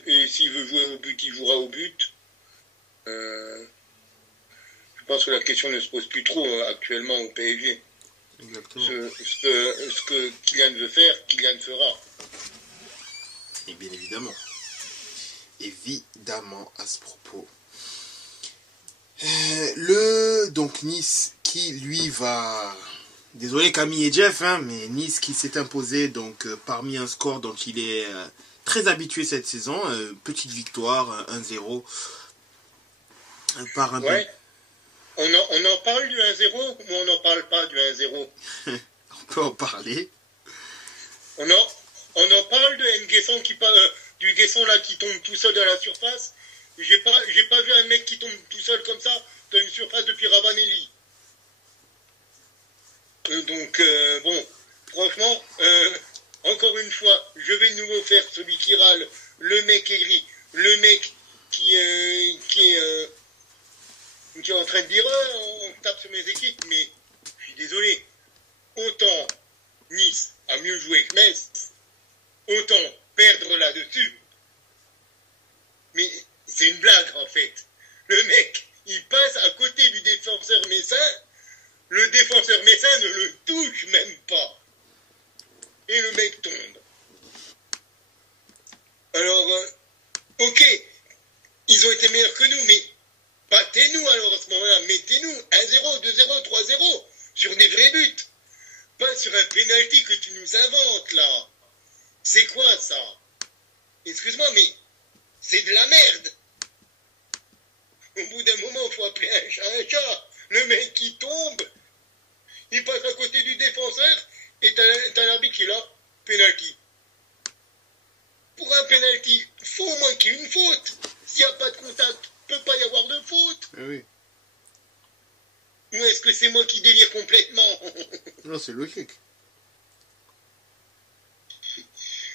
jouer au but, il jouera au but. Je pense que la question ne se pose plus trop actuellement au PSG. Exactement. Ce que Kylian veut faire, Kylian fera. Et bien évidemment. Évidemment à ce propos. Donc Nice qui lui va... Désolé Camille et Jeff, mais Nice qui s'est imposé donc parmi un score dont il est très habitué cette saison. Petite victoire, 1-0. Par un ouais. On en parle du 1-0 ou on n'en parle pas du 1-0? On peut en parler. On en parle de Nguesson du Nguesson là qui tombe tout seul dans la surface. J'ai pas vu un mec qui tombe tout seul comme ça dans une surface depuis Ravanelli. Donc bon, franchement, encore une fois, je vais de nouveau faire celui qui râle, le mec aigri, le mec qui est en train de dire on tape sur mes équipes, mais je suis désolé. Autant Nice a mieux joué que Metz, autant perdre là-dessus. Mais c'est une blague en fait. Le mec, il passe à côté du défenseur messin, le défenseur messin ne le touche même pas. Et le mec tombe. Alors, ok, ils ont été meilleurs que nous, mais battez-nous alors à ce moment-là, mettez-nous 1-0, 2-0, 3-0 sur des vrais buts. Pas sur un pénalty que tu nous inventes là. C'est quoi ça? Excuse-moi, mais c'est de la merde. Au bout d'un moment, il faut appeler un chat un chat. Le mec qui tombe, il passe à côté du défenseur et t'as l'arbitre qui est là, pénalty. Pour un pénalty, il faut au moins qu'il y ait une faute. S'il n'y a pas de contact, il ne peut pas y avoir de faute. Oui. Ou est-ce que c'est moi qui délire complètement? Non, c'est logique.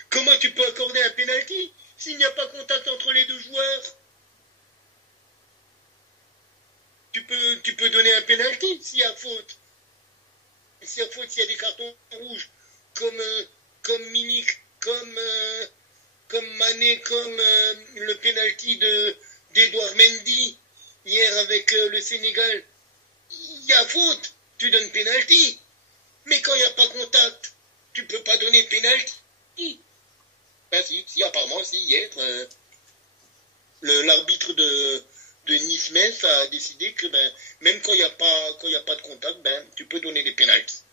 Comment tu peux accorder un pénalty S'il n'y a pas contact entre les deux joueurs, tu peux donner un penalty s'il y a faute. S'il y a faute, s'il y a des cartons rouges, comme Milik, comme Mané, comme le penalty d'Edouard Mendy hier avec le Sénégal. Il y a faute, tu donnes penalty. Mais quand il n'y a pas contact, tu peux pas donner penalty. Ben si, apparemment, si, hier, l'arbitre de Nice-Metz a décidé que même quand il n'y a pas de contact, tu peux donner des pénaltys.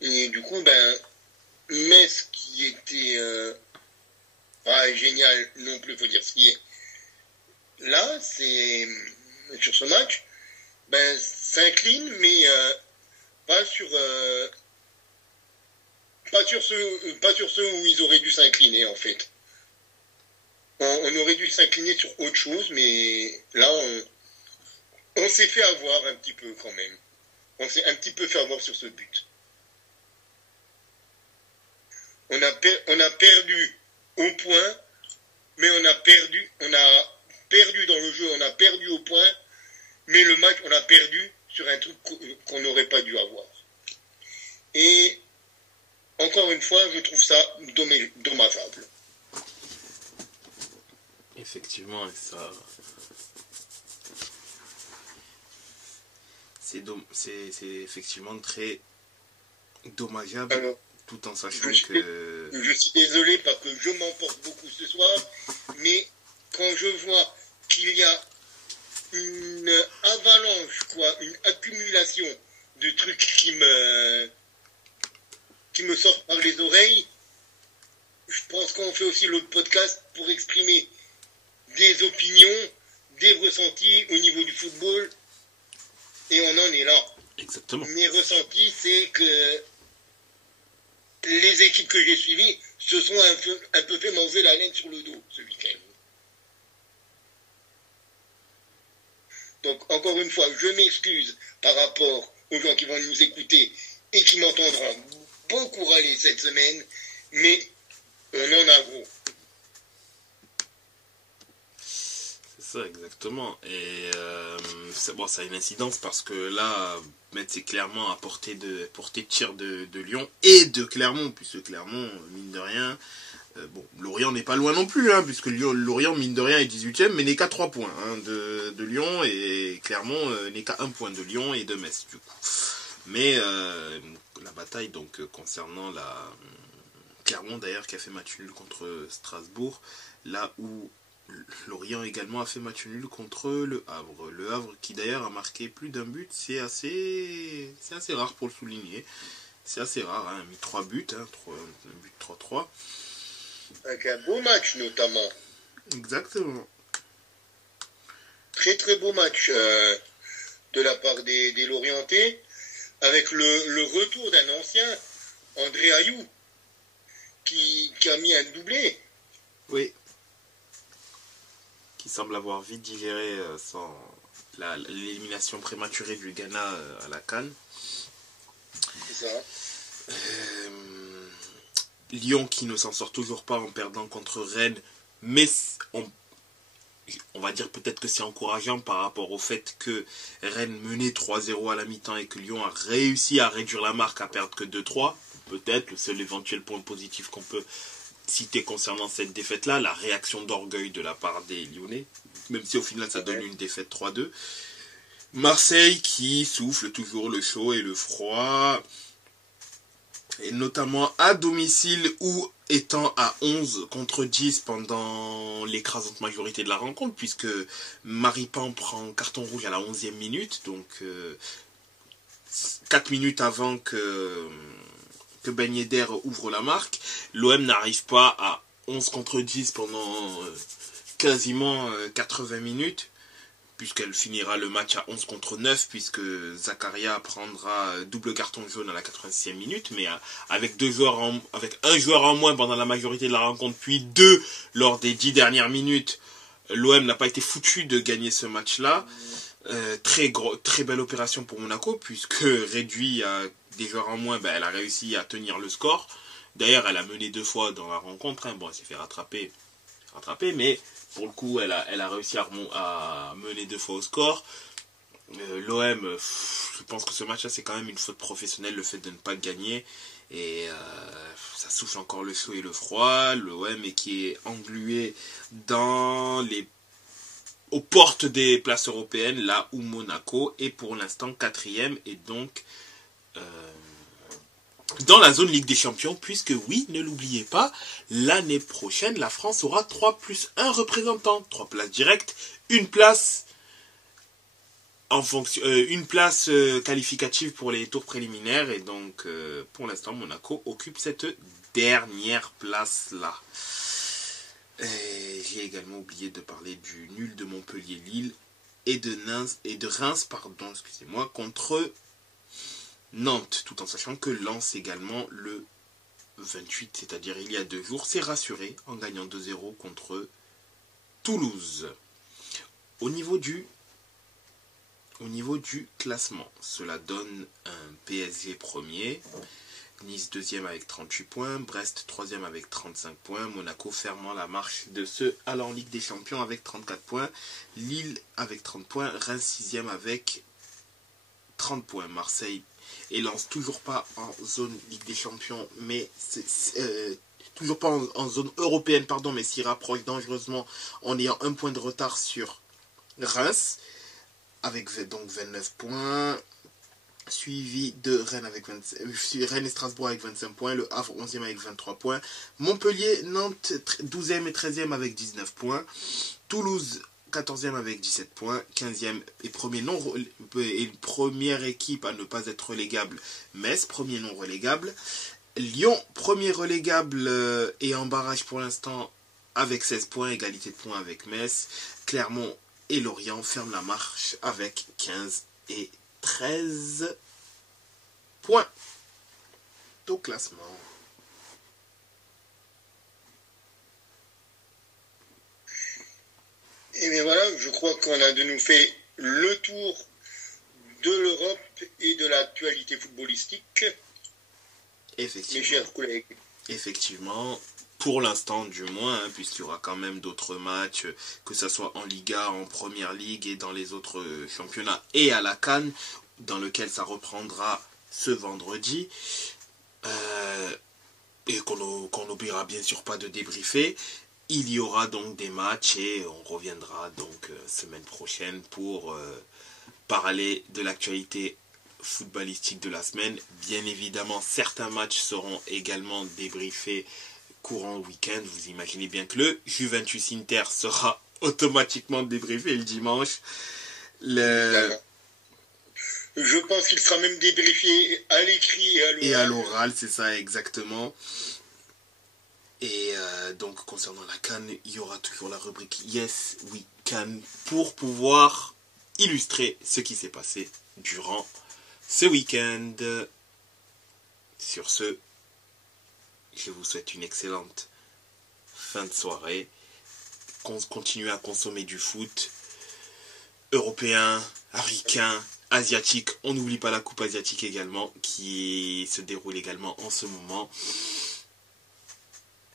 Et du coup, Metz qui était pas génial non plus, faut dire ce qui est. Là, c'est sur ce match, s'incline, mais pas sur ceux où ils auraient dû s'incliner en fait. On aurait dû s'incliner sur autre chose, mais là, on s'est fait avoir un petit peu quand même. On s'est un petit peu fait avoir sur ce but. On a perdu au point, mais on a perdu dans le jeu, on a perdu au point, mais le match, on a perdu sur un truc qu'on n'aurait pas dû avoir. Et encore une fois, je trouve ça dommageable. Effectivement, ça... C'est effectivement très dommageable. Alors, tout en sachant que... Je suis désolé parce que je m'emporte beaucoup ce soir, mais quand je vois qu'il y a une avalanche, une accumulation de trucs qui me sortent par les oreilles, je pense qu'on fait aussi le podcast pour exprimer des opinions, des ressentis au niveau du football, et on en est là. Exactement. Mes ressentis, c'est que les équipes que j'ai suivies se sont un peu fait manger la laine sur le dos ce week-end. Donc, encore une fois, je m'excuse par rapport aux gens qui vont nous écouter et qui m'entendront beaucoup râler cette semaine, mais on en a gros. C'est ça, exactement. Et ça a une incidence parce que là, Metz est clairement à portée de tir de Lyon et de Clermont, puisque Clermont, mine de rien, Lorient n'est pas loin non plus, puisque Lorient, mine de rien, est 18e, mais n'est qu'à 3 points de Lyon, et Clermont n'est qu'à 1 point de Lyon et de Metz, du coup. Mais la bataille, donc, concernant Clermont, d'ailleurs, qui a fait match nul contre Strasbourg, là où Lorient également a fait match nul contre Le Havre. Le Havre qui d'ailleurs a marqué plus d'un but, c'est assez rare pour le souligner. C'est assez rare, a mis 3 buts, un but 3-3. Avec un beau match notamment. Exactement. Très très beau match de la part des Lorientais, avec le retour d'un ancien, André Ayou, qui a mis un doublé. Oui. Qui semble avoir vite digéré l'élimination prématurée du Ghana à la CAN. C'est ça. Lyon qui ne s'en sort toujours pas en perdant contre Rennes, mais on va dire peut-être que c'est encourageant par rapport au fait que Rennes menait 3-0 à la mi-temps et que Lyon a réussi à réduire la marque, à perdre que 2-3. Peut-être le seul éventuel point positif qu'on peut citer concernant cette défaite-là, la réaction d'orgueil de la part des Lyonnais, même si au final ça donne une défaite 3-2. Marseille qui souffle toujours le chaud et le froid, et notamment à domicile ou étant à 11 contre 10 pendant l'écrasante majorité de la rencontre, puisque Maripan prend carton rouge à la 11e minute, donc 4 minutes avant que Ben Yedder ouvre la marque. L'OM n'arrive pas à 11 contre 10 pendant quasiment 80 minutes, puisqu'elle finira le match à 11 contre 9, puisque Zakaria prendra double carton jaune à la 86e minute, mais avec un joueur en moins pendant la majorité de la rencontre, puis 2 lors des 10 dernières minutes, l'OM n'a pas été foutu de gagner ce match-là. Très belle opération pour Monaco, puisque réduit à des joueurs en moins, elle a réussi à tenir le score. D'ailleurs, elle a mené 2 fois dans la rencontre. Bon, elle s'est fait rattraper, mais pour le coup, elle a réussi à mener 2 fois au score. L'OM, je pense que ce match-là, c'est quand même une faute professionnelle, le fait de ne pas gagner. Et ça souffle encore le chaud et le froid. L'OM qui est englué aux portes des places européennes, là où Monaco est pour l'instant 4e et donc dans la zone Ligue des Champions, puisque oui, ne l'oubliez pas, l'année prochaine, la France aura 3 plus 1 représentant, 3 places directes, une place qualificative pour les tours préliminaires, et donc pour l'instant Monaco occupe cette dernière place là. J'ai également oublié de parler du nul de Montpellier-Lille et de Reims, contre Nantes, tout en sachant que Lens également le 28, c'est-à-dire il y a 2 jours, s'est rassuré en gagnant 2-0 contre Toulouse. Au niveau du classement, cela donne un PSG premier, Nice 2e avec 38 points, Brest 3e avec 35 points, Monaco fermant la marche de ceux allant en Ligue des Champions avec 34 points, Lille avec 30 points, Reims 6e avec 30 points, Marseille et Lens toujours pas en zone Ligue des Champions, mais toujours pas en zone européenne, mais s'y rapproche dangereusement en ayant 1 point de retard sur Reims, avec donc 29 points, suivi de Rennes Rennes et Strasbourg avec 25 points, le Havre 11e avec 23 points, Montpellier, Nantes 12e et 13e avec 19 points, Toulouse 14e avec 17 points, 15e et première équipe à ne pas être relégable, Metz, premier non relégable, Lyon, premier relégable et en barrage pour l'instant avec 16 points, égalité de points avec Metz, Clermont et Lorient ferment la marche avec 15 et 13 points au classement. Et bien voilà, je crois qu'on a de nous fait le tour de l'Europe et de l'actualité footballistique. Effectivement. Mes chers collègues. Effectivement, pour l'instant du moins, puisqu'il y aura quand même d'autres matchs, que ce soit en Liga, en Première Ligue et dans les autres championnats, et à la CAN, dans lequel ça reprendra ce vendredi, et qu'on n'oubliera bien sûr pas de débriefer. Il y aura donc des matchs et on reviendra donc semaine prochaine pour parler de l'actualité footballistique de la semaine. Bien évidemment, certains matchs seront également débriefés courant week-end. Vous imaginez bien que le Juventus Inter sera automatiquement débriefé le dimanche. Je pense qu'il sera même débriefé à l'écrit et à l'oral, c'est ça exactement. Et donc concernant la CAN, il y aura toujours la rubrique Yes We Can pour pouvoir illustrer ce qui s'est passé durant ce week-end. Sur ce, je vous souhaite une excellente fin de soirée. Continuez à consommer du foot européen, africain, asiatique. On n'oublie pas la Coupe asiatique également qui se déroule également en ce moment.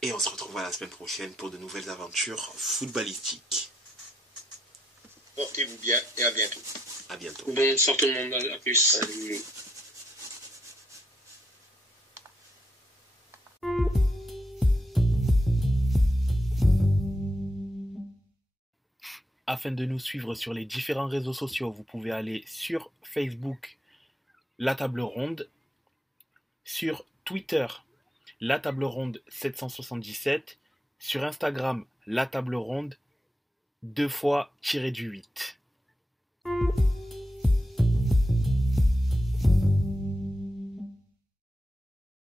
Et on se retrouvera la semaine prochaine pour de nouvelles aventures footballistiques. Portez-vous bien et à bientôt. À bientôt. Bonsoir tout le monde, à plus. Salut. Afin de nous suivre sur les différents réseaux sociaux, vous pouvez aller sur Facebook, La Table Ronde, sur Twitter, La Table Ronde 777, sur Instagram, La Table Ronde 2 fois -8.